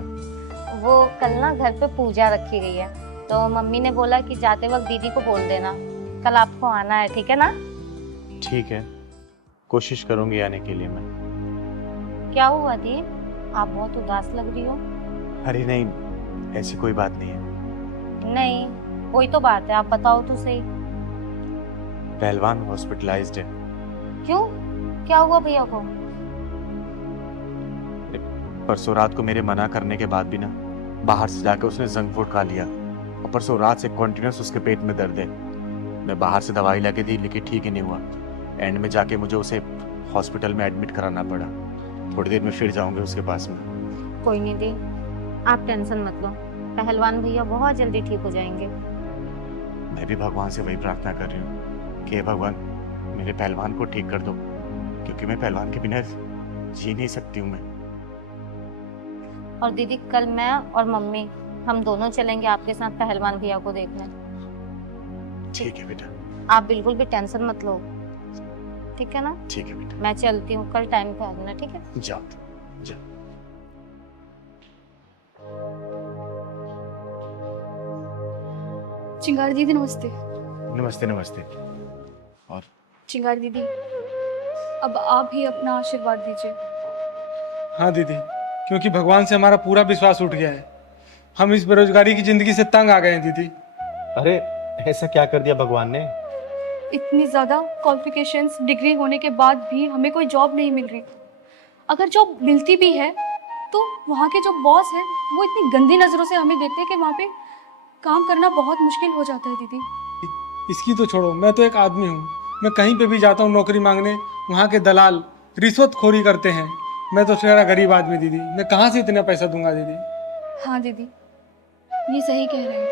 वो कल ना घर पे पूजा रखी गई है, तो मम्मी ने बोला कि जाते वक्त दीदी को बोल देना कल आपको आना है, ठीक है ना? ठीक है, कोशिश करूंगी आने के लिए मैं। क्या हुआ दी, आप बहुत उदास लग रही हो। अरे नहीं, ऐसी कोई बात नहीं है। नहीं कोई तो बात है, आप बताओ तो सही। पहलवान हॉस्पिटलाइज्ड है। क्यों, क्या हुआ भैया को? परसों रात को मेरे मना करने के बाद भी ना बाहर से जाकर उसने जंक फूड खा लिया और परसों रात से कंटिन्यूस उसके पेट में दर्द है। मैं बाहर से दवाई लाके दी लेकिन ठीक ही नहीं हुआ। एंड में जाके मुझे उसे हॉस्पिटल में एडमिट कराना पड़ा। थोड़ी देर में फिर जाऊंगे उसके पास में। कोई नहीं दी, आप टेंशन मत लो, पहलवान भैया बहुत जल्दी ठीक हो जाएंगे। मैं भी भगवान से वही प्रार्थना कर रही हूँ कि हे भगवान मेरे पहलवान को ठीक कर दो, क्योंकि मैं पहलवान के बिना जी नहीं सकती हूँ मैं। और दीदी कल मैं और मम्मी हम दोनों चलेंगे आपके साथ पहलवान भैया को देखने। ठीक है बेटा। आप बिल्कुल भी टेंशन मत लो, ठीक है ना? ठीक है बेटा। मैं चलती हूँ, कल टाइम पे आ जाना, ठीक है? जाओ जाओ। चिंगारी दीदी नमस्ते। नमस्ते नमस्ते। और चिंगारी दीदी, अब आप ही अपना आशीर्वाद दीजिए। हाँ दीदी, क्योंकि भगवान से हमारा पूरा विश्वास उठ गया है। हम इस बेरोजगारी की जिंदगी से तंग आ गए हैं दीदी। अरे ऐसा क्या कर दिया भगवान ने? इतनी ज़्यादा क्वालिफिकेशंस, डिग्री होने के बाद भी हमें कोई जॉब नहीं मिल रही। अगर जॉब मिलती भी है तो वहाँ के जो बॉस हैं वो इतनी गंदी नज़रों से हमें देखते हैं कि वहाँ पे काम करना बहुत मुश्किल हो जाता है दीदी। इसकी तो छोड़ो, मैं तो एक आदमी हूँ। मैं कहीं पे भी जाता हूँ नौकरी मांगने, वहाँ के दलाल रिश्वतखोरी करते हैं। मैं तो तेरा गरीब आदमी दीदी, मैं कहाँ से इतना पैसा दूंगा दीदी? हाँ दीदी, ये सही कह रहे हैं।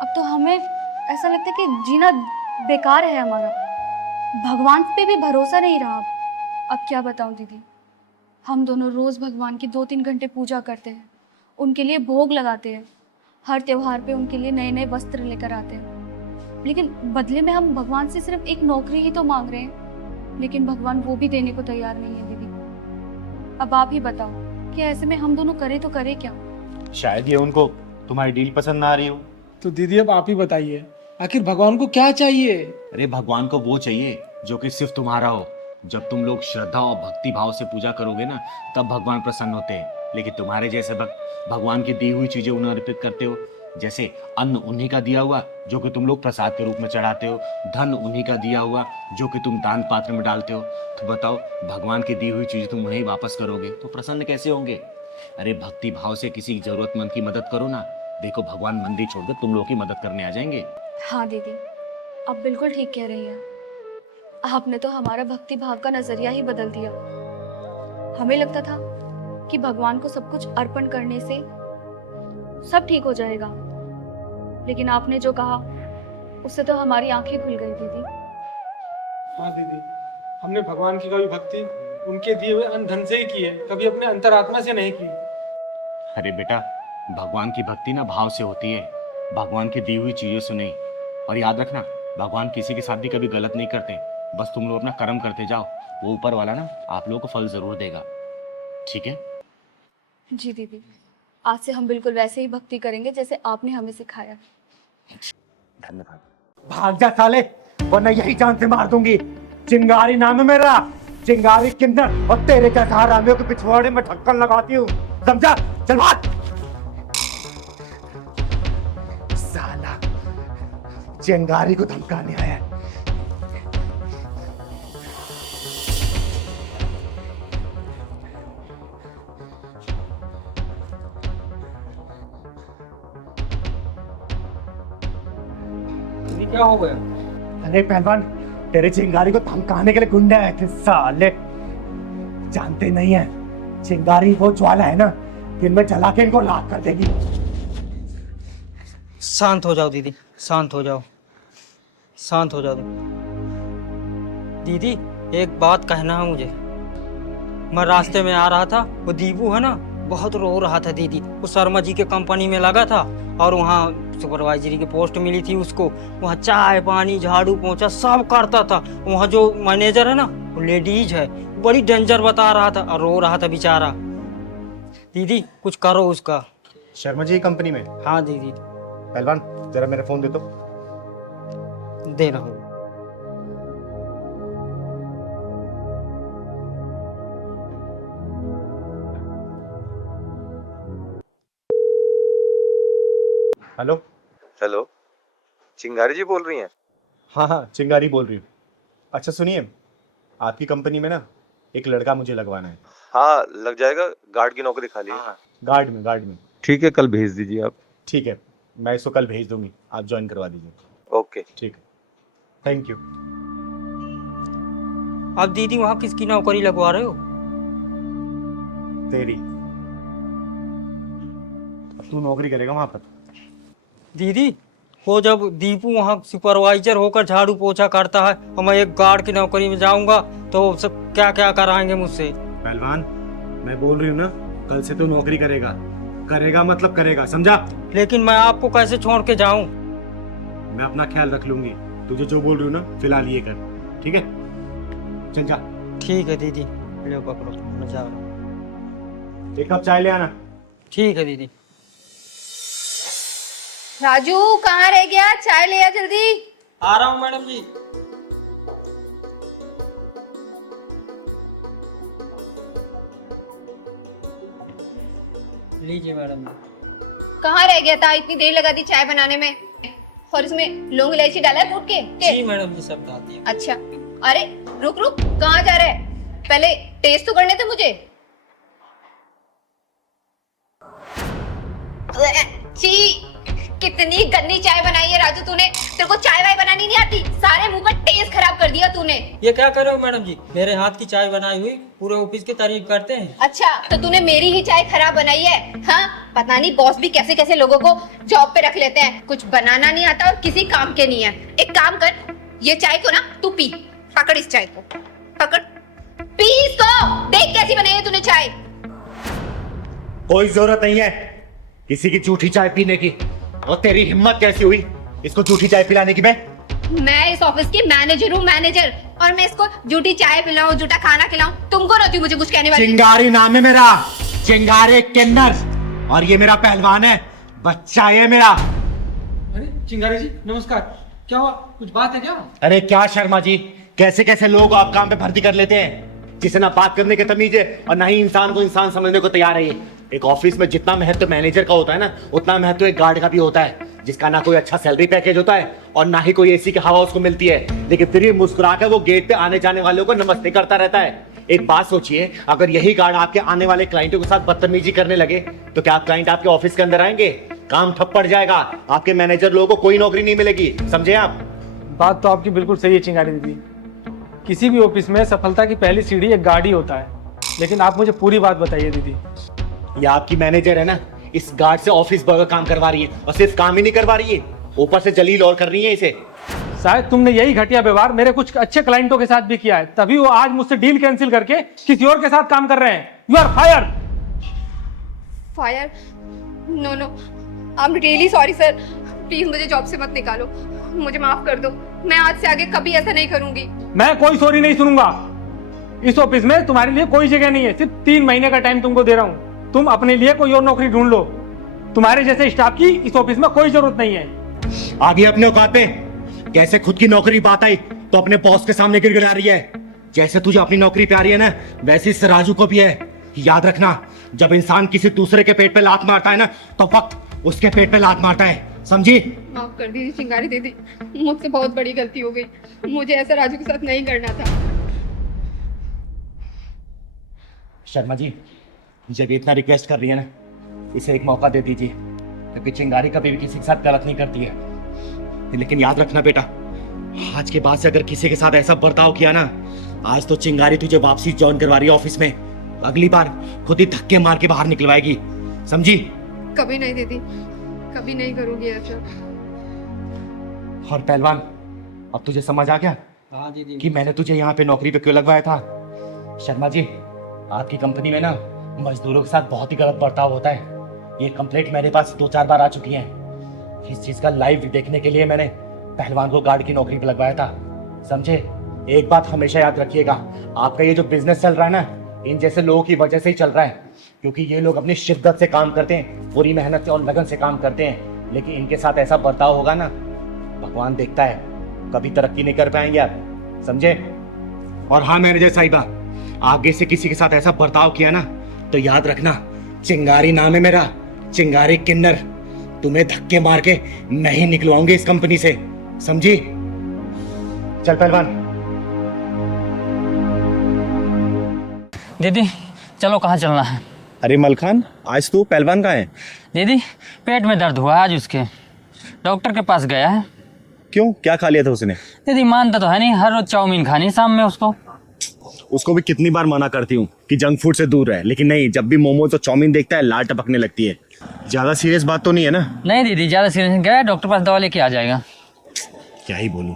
अब तो हमें ऐसा लगता है कि जीना बेकार है हमारा। भगवान पे भी भरोसा नहीं रहा। अब क्या बताऊं दीदी, हम दोनों रोज़ भगवान की 2-3 घंटे पूजा करते हैं, उनके लिए भोग लगाते हैं, हर त्योहार पे उनके लिए नए नए वस्त्र लेकर आते हैं। लेकिन बदले में हम भगवान से सिर्फ एक नौकरी ही तो मांग रहे हैं, लेकिन भगवान वो भी देने को तैयार नहीं है दीदी। अब आप ही बताओ कि ऐसे में हम दोनों करें तो करें क्या? शायद ये उनको तुम्हारी डील पसंद ना आ रही हो। तो दीदी अब आप ही बताइए, आखिर भगवान को क्या चाहिए? अरे भगवान को वो चाहिए जो कि सिर्फ तुम्हारा हो। जब तुम लोग श्रद्धा और भक्ति भाव से पूजा करोगे ना, तब भगवान प्रसन्न होते हैं। लेकिन तुम्हारे जैसे भक्त भगवान की दी हुई चीजें उन्हें अर्पित करते हो, जैसे अन्न उन्हीं का दिया हुआ जो कि तुम लोग प्रसाद के रूप में चढ़ाते हो, धन उन्हीं का दिया हुआ जो कि तुम दान पात्र में डालते हो। तो बताओ, भगवान की दी हुई चीज तुम उन्हें वापस करोगे तो प्रसन्न कैसे होंगे? अरे भक्ति भाव से किसी जरूरतमंद की मदद करो ना। देखो भगवान मंदिर छोड़कर तुम लोग की मदद करने आ जाएंगे। हाँ दीदी, आप बिल्कुल ठीक कह रही हैं। आपने तो हमारा भक्ति भाव का नजरिया ही बदल दिया। हमें लगता था कि भगवान को सब कुछ अर्पण करने से सब ठीक हो जाएगा, लेकिन आपने जो कहा उससे तो हमारी आंखें खुल गई दीदी। हाँ दीदी, हमने भगवान की कभी भक्ति उनके दिए हुए अन्न धन से ही की है, कभी अपने अंतरात्मा से नहीं की। अरे बेटा, भगवान की भक्ति ना भाव से होती है, भगवान की दी हुई चीजों से नहीं। और याद रखना, भगवान किसी के साथ भी कभी गलत नहीं करते। बस तुम लोग अपना कर्म करते जाओ, वो ऊपर वाला ना आप लोगों को फल जरूर देगा। ठीक है? जी दीदी, आज से हम बिल्कुल वैसे ही भक्ति करेंगे जैसे आपने हमें सिखाया। धन्यवाद। भाग जा साले, वरना यही जान से मार दूंगी। चिंगारी नाम है मेरा, चिंगारी किन्नर, और तेरे जैसे हरामियों के पिछवाड़े में ढक्कन लगाती हूँ, समझा? चल भाग। साला चिंगारी को धमकाने आया है। क्या हो गया? अरे पहलवान, तेरे चिंगारी को धमकाने के लिए गुंडे आए थे साले। जानते नहीं है, चिंगारी वो ज्वाला है ना कि इनमें जला के इनको लाख कर देगी। शांत हो जाओ दीदी, शांत हो जाओ, शांत हो जाओ दीदी। एक बात कहना है मुझे। मैं रास्ते में आ रहा था, वो दीपू है ना, बहुत रो रहा था दीदी। वो शर्मा जी के कंपनी में लगा था और वहाँ सुपरवाइजरी की पोस्ट मिली थी उसको। वहाँ चाय पानी झाड़ू पोंछा सब करता था। वहाँ जो मैनेजर है ना, वो लेडीज है, बड़ी डेंजर बता रहा था और रो रहा था बेचारा। दीदी कुछ करो उसका। शर्मा जी कंपनी में? हाँ दीदी। पहलवान जरा मेरा फोन दे दो। दे रहा हूँ। हेलो। हेलो, चिंगारी जी बोल रही हैं? हाँ हाँ, चिंगारी बोल रही हूँ। अच्छा सुनिए, आपकी कंपनी में ना एक लड़का मुझे लगवाना है। हाँ लग जाएगा, गार्ड की नौकरी खाली है। गार्ड में। ठीक है, कल भेज दीजिए आप। ठीक है, मैं इसको कल भेज दूंगी, आप ज्वाइन करवा दीजिए। ओके ठीक है, थैंक यू। अब दीदी वहाँ किसकी नौकरी लगवा रहे हो? तेरी। अब तू नौकरी करेगा वहां पर। दीदी वो जब दीपू वहाँ सुपरवाइजर होकर झाड़ू पोछा करता है और मैं एक गार्ड की नौकरी में जाऊंगा तो सब क्या क्या कराएंगे मुझसे? पहलवान मैं बोल रही हूँ ना, कल से तू नौकरी करेगा मतलब करेगा, समझा? लेकिन मैं आपको कैसे छोड़ के जाऊं? मैं अपना ख्याल रख लूंगी। तुझे जो बोल रही हूँ ना, फिलहाल ये कर, ठीक है? चल जा। ठीक है दीदी, लो पकड़ो, मैं जा रहा हूं। एक कप चाय ले आना। ठीक है दीदी। राजू कहाँ रह गया? चाय ले आ जल्दी। आ रहा हूँ मैडम जी। लीजिए मैडम जी। कहाँ रह गया था? इतनी देर लगा दी चाय बनाने में, और इसमें लौंग इलायची डाला है कूट के? जी मैडम जी, सब डाल दिया। अच्छा, अरे रुक रुक, कहाँ जा रहा है? पहले टेस्ट तो करने थे मुझे। छी, कितनी गंदी चाय बनाई है राजू तूने। तेरे को चाय वाय बनानी नहीं आती, सारे मुंह का टेस्ट खराब कर दिया तूने। ये क्या कर रहे हो मैडम जी? मेरे हाथ की चाय बनाई हुई पूरे ऑफिस की तारीफ करते हैं। अच्छा, तो तूने मेरी ही चाय खराब बनाई है? हाँ, पता नहीं बॉस भी कैसे कैसे लोगों को जॉब पे रख लेते हैं, कुछ बनाना नहीं आता और किसी काम के नहीं है। एक काम कर, ये चाय को ना तू पी, पकड़ इस चाय को, पकड़, पी इसको, देख कैसी बनाई है तूने चाय। कोई जरूरत नहीं है किसी की झूठी चाय पीने की। और तेरी हिम्मत कैसी हुई इसको झूठी चाय पिलाने की? मैं इस ऑफिस की मैनेजर हूँ, मैनेजर, और मैं इसको झूठी चाय पिलाऊं, झूठा खाना खिलाऊं? तुमको रहती मुझे कुछ कहने वाली? चिंगारी नाम है मेरा, चिंगारी किन्नर, और ये मेरा पहलवान है, बच्चा है मेरा। अरे चिंगारी जी नमस्कार, क्या हुआ, कुछ बात है क्या? अरे क्या शर्मा जी, कैसे कैसे लोग आप काम पे भर्ती कर लेते हैं, जिसे ना बात करने की तमीज है और ना ही इंसान को इंसान समझने को तैयार है। एक ऑफिस में जितना महत्व मैनेजर का होता है ना, उतना महत्व एक गार्ड का भी होता है, जिसका ना कोई अच्छा सैलरी पैकेज होता है और ना ही कोई एसी की हवा उसको मिलती है, लेकिन फिर भी मुस्कुरा कर वो गेट पे आने जाने वालों को नमस्ते करता रहता है। एक बात सोचिए, अगर यही गार्ड आपके आने वाले क्लाइंटों के साथ बदतमीजी करने लगे तो क्या क्लाइंट आपके ऑफिस के अंदर आएंगे? काम ठप पड़ जाएगा, आपके मैनेजर लोगों को कोई नौकरी नहीं मिलेगी, समझे आप? बात तो आपकी बिल्कुल सही है चिंगारी दीदी, किसी भी ऑफिस में सफलता की पहली सीढ़ी एक गार्ड ही होता है। लेकिन आप मुझे पूरी बात बताइए दीदी। ये आपकी मैनेजर है ना, इस गार्ड से ऑफिस बर्गर काम करवा रही है, और सिर्फ काम ही नहीं करवा रही है, ऊपर से जलील और कर रही है इसे। शायद तुमने यही घटिया व्यवहार मेरे कुछ अच्छे क्लाइंटों के साथ भी किया है, तभी वो आज मुझसे डील कैंसिल करके किसी और के साथ काम कर रहे हैं। You are fire. Fire? No no, I am really sorry sir, please मुझे जॉब से मत निकालो, मुझे माफ कर दो, मैं आज से आगे कभी ऐसा नहीं करूंगी। मैं कोई सॉरी नहीं सुनूंगा। इस ऑफिस में तुम्हारे लिए कोई जगह नहीं है, सिर्फ 3 महीने का टाइम तुमको दे रहा हूँ, तुम अपने लिए कोई और नौकरी ढूंढ लो। तुम्हारे जैसे स्टाफ की इस ऑफिस में कोई जरूरत नहीं है। आगे अपने औकात पे, कैसे खुद की नौकरी बात आई तो अपने बॉस के सामने गिड़गिड़ा रही है। जैसे तुझे अपनी नौकरी प्यारी है ना, वैसे इस राजू को भी है। याद रखना, जब इंसान किसी दूसरे के पेट पे लात मारता है ना, तो वक्त उसके पेट पे लात मारता है, समझी? माफ कर दीजिए चिंगारी दीदी, मुझसे बहुत बड़ी गलती हो गई, मुझे ऐसा राजू के साथ नहीं करना था। शर्मा जी, जब इतना रिक्वेस्ट कर रही है ना, इसे एक मौका दे दीजिए, क्योंकि चिंगारी कभी भी किसी के साथ गलत नहीं करती है। लेकिन याद रखना बेटा, आज के बाद से अगर किसी के साथ ऐसा बर्ताव किया ना, आज तो चिंगारी तुझे वापसी ज्वाइन करवा रही है ऑफिस में, अगली बार खुद ही धक्के मार के बाहर निकलवाएगी, समझी? कभी नहीं दीदी, कभी नहीं करूँगी ऐसा। और पहलवान, अब तुझे समझ आ गया हाँ दीदी। कि मैंने तुझे यहाँ पे नौकरी पे क्यों लगवाया था? शर्मा जी, आपकी कंपनी में ना मजदूरों के साथ बहुत ही गलत बर्ताव होता है। ये कंप्लेंट मेरे पास 2-4 बार आ चुकी है। इस चीज का लाइव देखने के लिए मैंने पहलवान को गार्ड की नौकरी पे लगवाया था, समझे? एक बात हमेशा याद रखिएगा, आपका ये जो बिजनेस चल रहा है ना, इन जैसे लोगों की वजह से ही चल रहा है, क्योंकि ये लोग अपनी शिद्दत से काम करते हैं, पूरी मेहनत से और लगन से काम करते हैं, लेकिन इनके साथ ऐसा बर्ताव होगा ना, भगवान देखता है, कभी तरक्की नहीं कर पाएंगे आप, समझे? और हाँ मैनेजर साहिबा, आगे से किसी के साथ ऐसा बर्ताव किया ना तो याद रखना, चिंगारी नाम है मेरा, चिंगारी किन्नर, तुम्हें धक्के मार के नहीं निकलवाऊंगी इस कंपनी से, समझी? चल पहलवान। दीदी चलो, कहाँ चलना है? अरे मलखान, आज तू पहलवान कहाँ है? दीदी पेट में दर्द हुआ आज उसके, डॉक्टर के पास गया है। क्यों, क्या खा लिया था उसने? दीदी मानता तो है नहीं, हर रोज चाउमीन खानी शाम में उसको भी कितनी बार मना करती हूँ कि जंक फूड से दूर रहे, लेकिन नहीं, जब भी मोमोज और चाउमीन देखता है लार टपकने लगती है। ज्यादा सीरियस बात तो नहीं है ना? नहीं दीदी ज्यादा सीरियस, गया डॉक्टर पास, दवा लेके आ जाएगा। क्या ही बोलूं।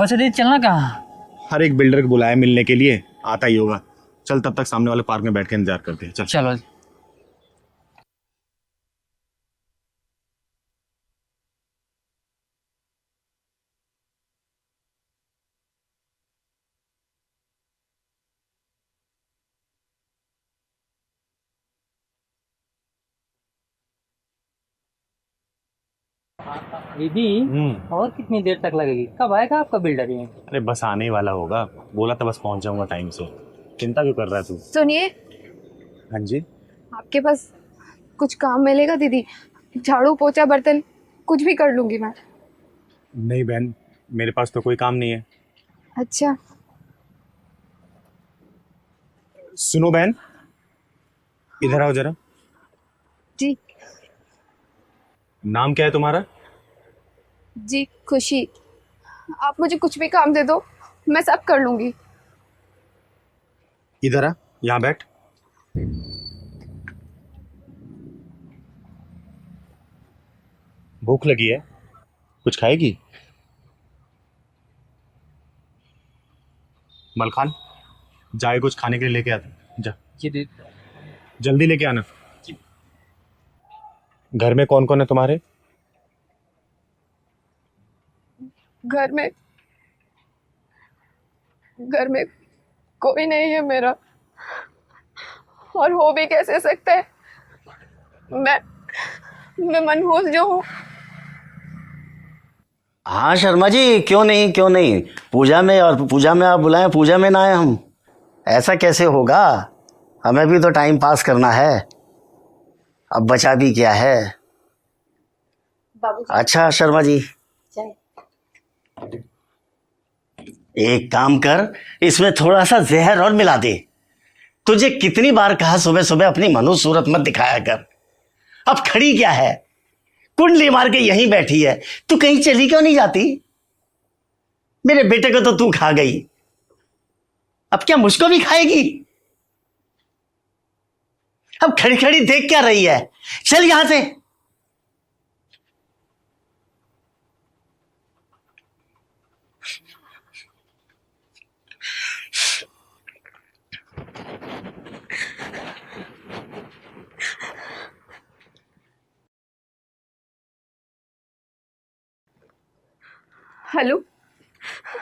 वैसे दीदी चलना कहाँ? हर एक बिल्डर को बुलाया मिलने के लिए, आता ही होगा। चल तब तक सामने वाले पार्क में बैठ के इंतजार करते हैं। चल चलो। दीदी और कितनी देर तक लगेगी? कब आएगा आपका बिल्डर ये? अरे बस आने ही वाला होगा, बोला था बस पहुंच जाऊंगा टाइम से। चिंता क्यों कर रहा है तू? सुनिए, हाँ जी। आपके पास कुछ काम मिलेगा दीदी? झाड़ू पोछा बर्तन कुछ भी कर लूंगी मैं। नहीं बहन, मेरे पास तो कोई काम नहीं है। अच्छा। सुनो बहन, इधर आओ जरा। जी। नाम क्या है तुम्हारा? जी खुशी। आप मुझे कुछ भी काम दे दो, मैं सब कर लूंगी। इधर आ, यहाँ बैठ। भूख लगी है, कुछ खाएगी? मलखान, जाए कुछ खाने के लिए लेके आता जा। जी जल्दी लेके आना। घर में कौन कौन है तुम्हारे? घर में कोई नहीं है मेरा, और हो भी कैसे सकता है? मैं मनहूस जो हूँ। हाँ शर्मा जी, क्यों नहीं, पूजा में, और पूजा में आप बुलाएं, पूजा में ना आए हम, ऐसा कैसे होगा? हमें भी तो टाइम पास करना है, अब बचा भी क्या है। अच्छा शर्मा जी, एक काम कर, इसमें थोड़ा सा जहर और मिला दे। तुझे कितनी बार कहा सुबह सुबह अपनी मनु सूरत मत दिखाया कर। अब खड़ी क्या है, कुंडली मार के यहीं बैठी है, तू कहीं चली क्यों नहीं जाती? मेरे बेटे को तो तू खा गई, अब क्या मुझको भी खाएगी? अब खड़ी खड़ी देख क्या रही है, चल यहां से।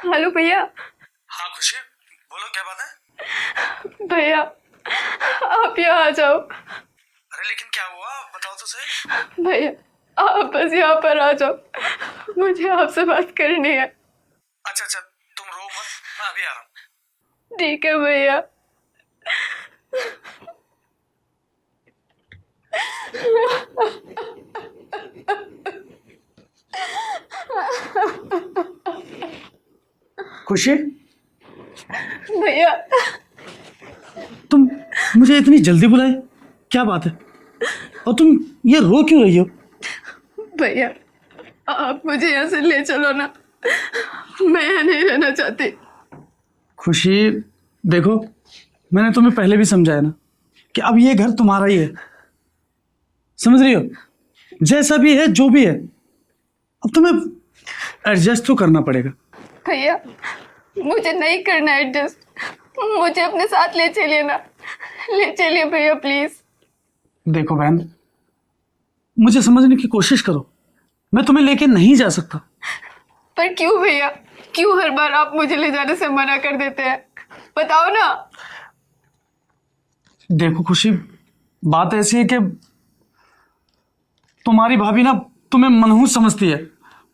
हेलो भैया। हाँ खुशी, बोलो क्या बात है? भैया आप यहाँ आ जाओ। अरे लेकिन क्या हुआ, बताओ तो सही। भैया आप बस यहाँ पर आ जाओ, मुझे आपसे बात करनी है। अच्छा तुम रो मत, मैं अभी आ रहा हूँ। ठीक है भैया। खुशी, भैया तुम मुझे इतनी जल्दी बुलाए, क्या बात है? और तुम ये रो क्यों रही हो? भैया आप मुझे यहाँ से ले चलो ना, मैं यहाँ नहीं रहना चाहती। खुशी देखो, मैंने तुम्हें पहले भी समझाया ना कि अब ये घर तुम्हारा ही है, समझ रही हो? जैसा भी है, जो भी है, अब तुम्हें एडजस्ट तो करना पड़ेगा। भैया मुझे नहीं करना एडजस्ट, मुझे अपने साथ ले चलिए ना, ले चलिए भैया प्लीज। देखो बहन, मुझे समझने की कोशिश करो, मैं तुम्हें लेके नहीं जा सकता। पर क्यों भैया, क्यों हर बार आप मुझे ले जाने से मना कर देते हैं, बताओ ना। देखो खुशी, बात ऐसी है कि तुम्हारी भाभी ना तुम्हें मनहूस समझती है,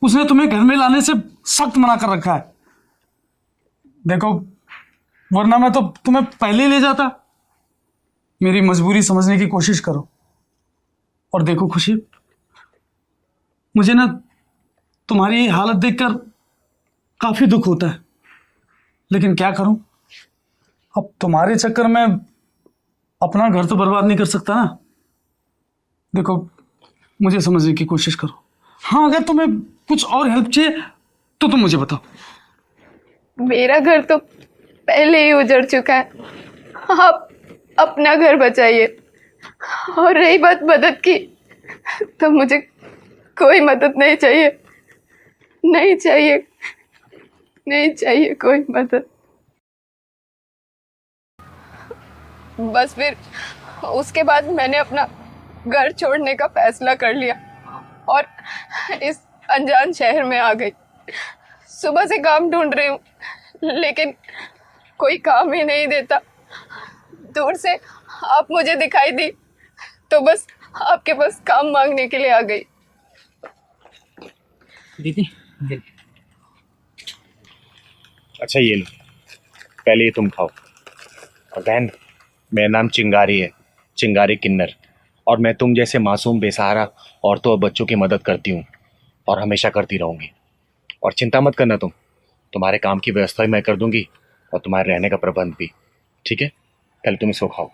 उसने तुम्हें घर में लाने से सख्त मना कर रखा है। देखो, वरना मैं तो तुम्हें पहले ही ले जाता। मेरी मजबूरी समझने की कोशिश करो। और देखो खुशी, मुझे ना तुम्हारी ये हालत देखकर काफी दुख होता है, लेकिन क्या करूं, अब तुम्हारे चक्कर में अपना घर तो बर्बाद नहीं कर सकता ना। देखो, मुझे समझने की कोशिश करो। हाँ, अगर तुम्हें कुछ और हेल्प चाहिए तो तुम मुझे बताओ। मेरा घर तो पहले ही उजड़ चुका है, आप अपना घर बचाइए। और रही बात मदद की, तो मुझे कोई मदद नहीं चाहिए, नहीं चाहिए, नहीं चाहिए कोई मदद। बस फिर उसके बाद मैंने अपना घर छोड़ने का फैसला कर लिया और इस अनजान शहर में आ गई। सुबह से काम ढूंढ रही हूँ, लेकिन कोई काम ही नहीं देता। दूर से आप मुझे दिखाई दी तो बस आपके पास काम मांगने के लिए आ गई। दीदी, अच्छा ये लो, पहले ये तुम खाओ। और बहन, मेरा नाम चिंगारी है, चिंगारी किन्नर, और मैं तुम जैसे मासूम बेसहारा औरतों और बच्चों की मदद करती हूँ और हमेशा करती रहूँगी। और चिंता मत करना, तुम्हारे काम की व्यवस्था भी मैं कर दूंगी और तुम्हारे रहने का प्रबंध भी, ठीक है? पहले तुम इसको खाओ।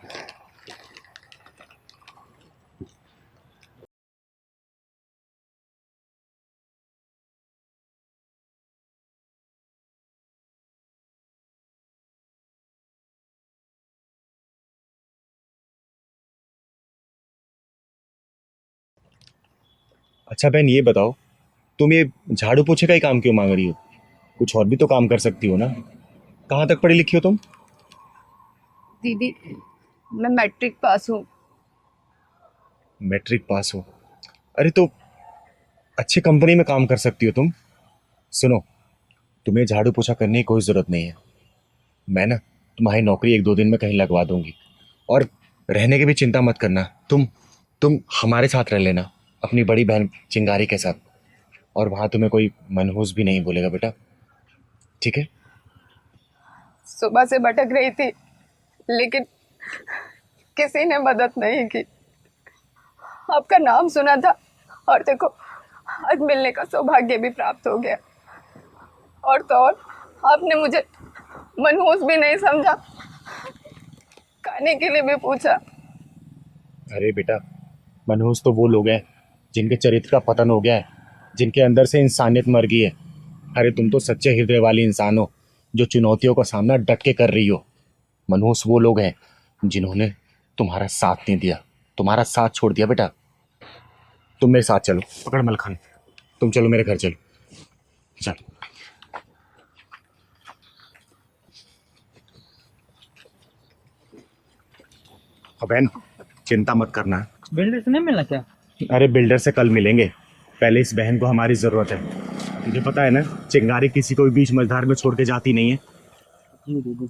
अच्छा बहन, ये बताओ, तुम ये झाड़ू पोछे का ही काम क्यों मांग रही हो? कुछ और भी तो काम कर सकती हो ना। कहाँ तक पढ़ी लिखी हो तुम? दीदी, मैं मैट्रिक पास हूँ। मैट्रिक पास हो? अरे तो अच्छी कंपनी में काम कर सकती हो तुम। सुनो, तुम्हें झाड़ू पोछा करने की कोई ज़रूरत नहीं है। मैं ना तुम्हारी नौकरी 1-2 दिन में कहीं लगवा दूंगी। और रहने की भी चिंता मत करना, तुम हमारे साथ रह लेना, अपनी बड़ी बहन चिंगारी के साथ। और वहाँ तुम्हें कोई मनहूस भी नहीं बोलेगा बेटा, ठीक है? सुबह से भटक रही थी, लेकिन किसी ने मदद नहीं की। आपका नाम सुना था और देखो, आज मिलने का सौभाग्य भी प्राप्त हो गया। और तो और, आपने मुझे मनहूस भी नहीं समझा, खाने के लिए भी पूछा। अरे बेटा, मनहूस तो वो लोग हैं जिनके चरित्र का पतन हो गया है, जिनके अंदर से इंसानियत मर गई है। अरे तुम तो सच्चे हृदय वाली इंसान हो, जो चुनौतियों का सामना डट के कर रही हो। मनहूस वो लोग हैं जिन्होंने तुम्हारा साथ नहीं दिया, तुम्हारा साथ छोड़ दिया। बेटा, तुम मेरे साथ चलो, पकड़ मलखान, तुम चलो मेरे घर, चलो चल। बहन, चिंता मत करना। बिल्डर से नहीं मिलना क्या? अरे बिल्डर से कल मिलेंगे, पहले इस बहन को हमारी जरूरत है। तुझे पता है ना, चिंगारी किसी को भी बीच मझधार में छोड़ के जाती नहीं है। जी दीदी।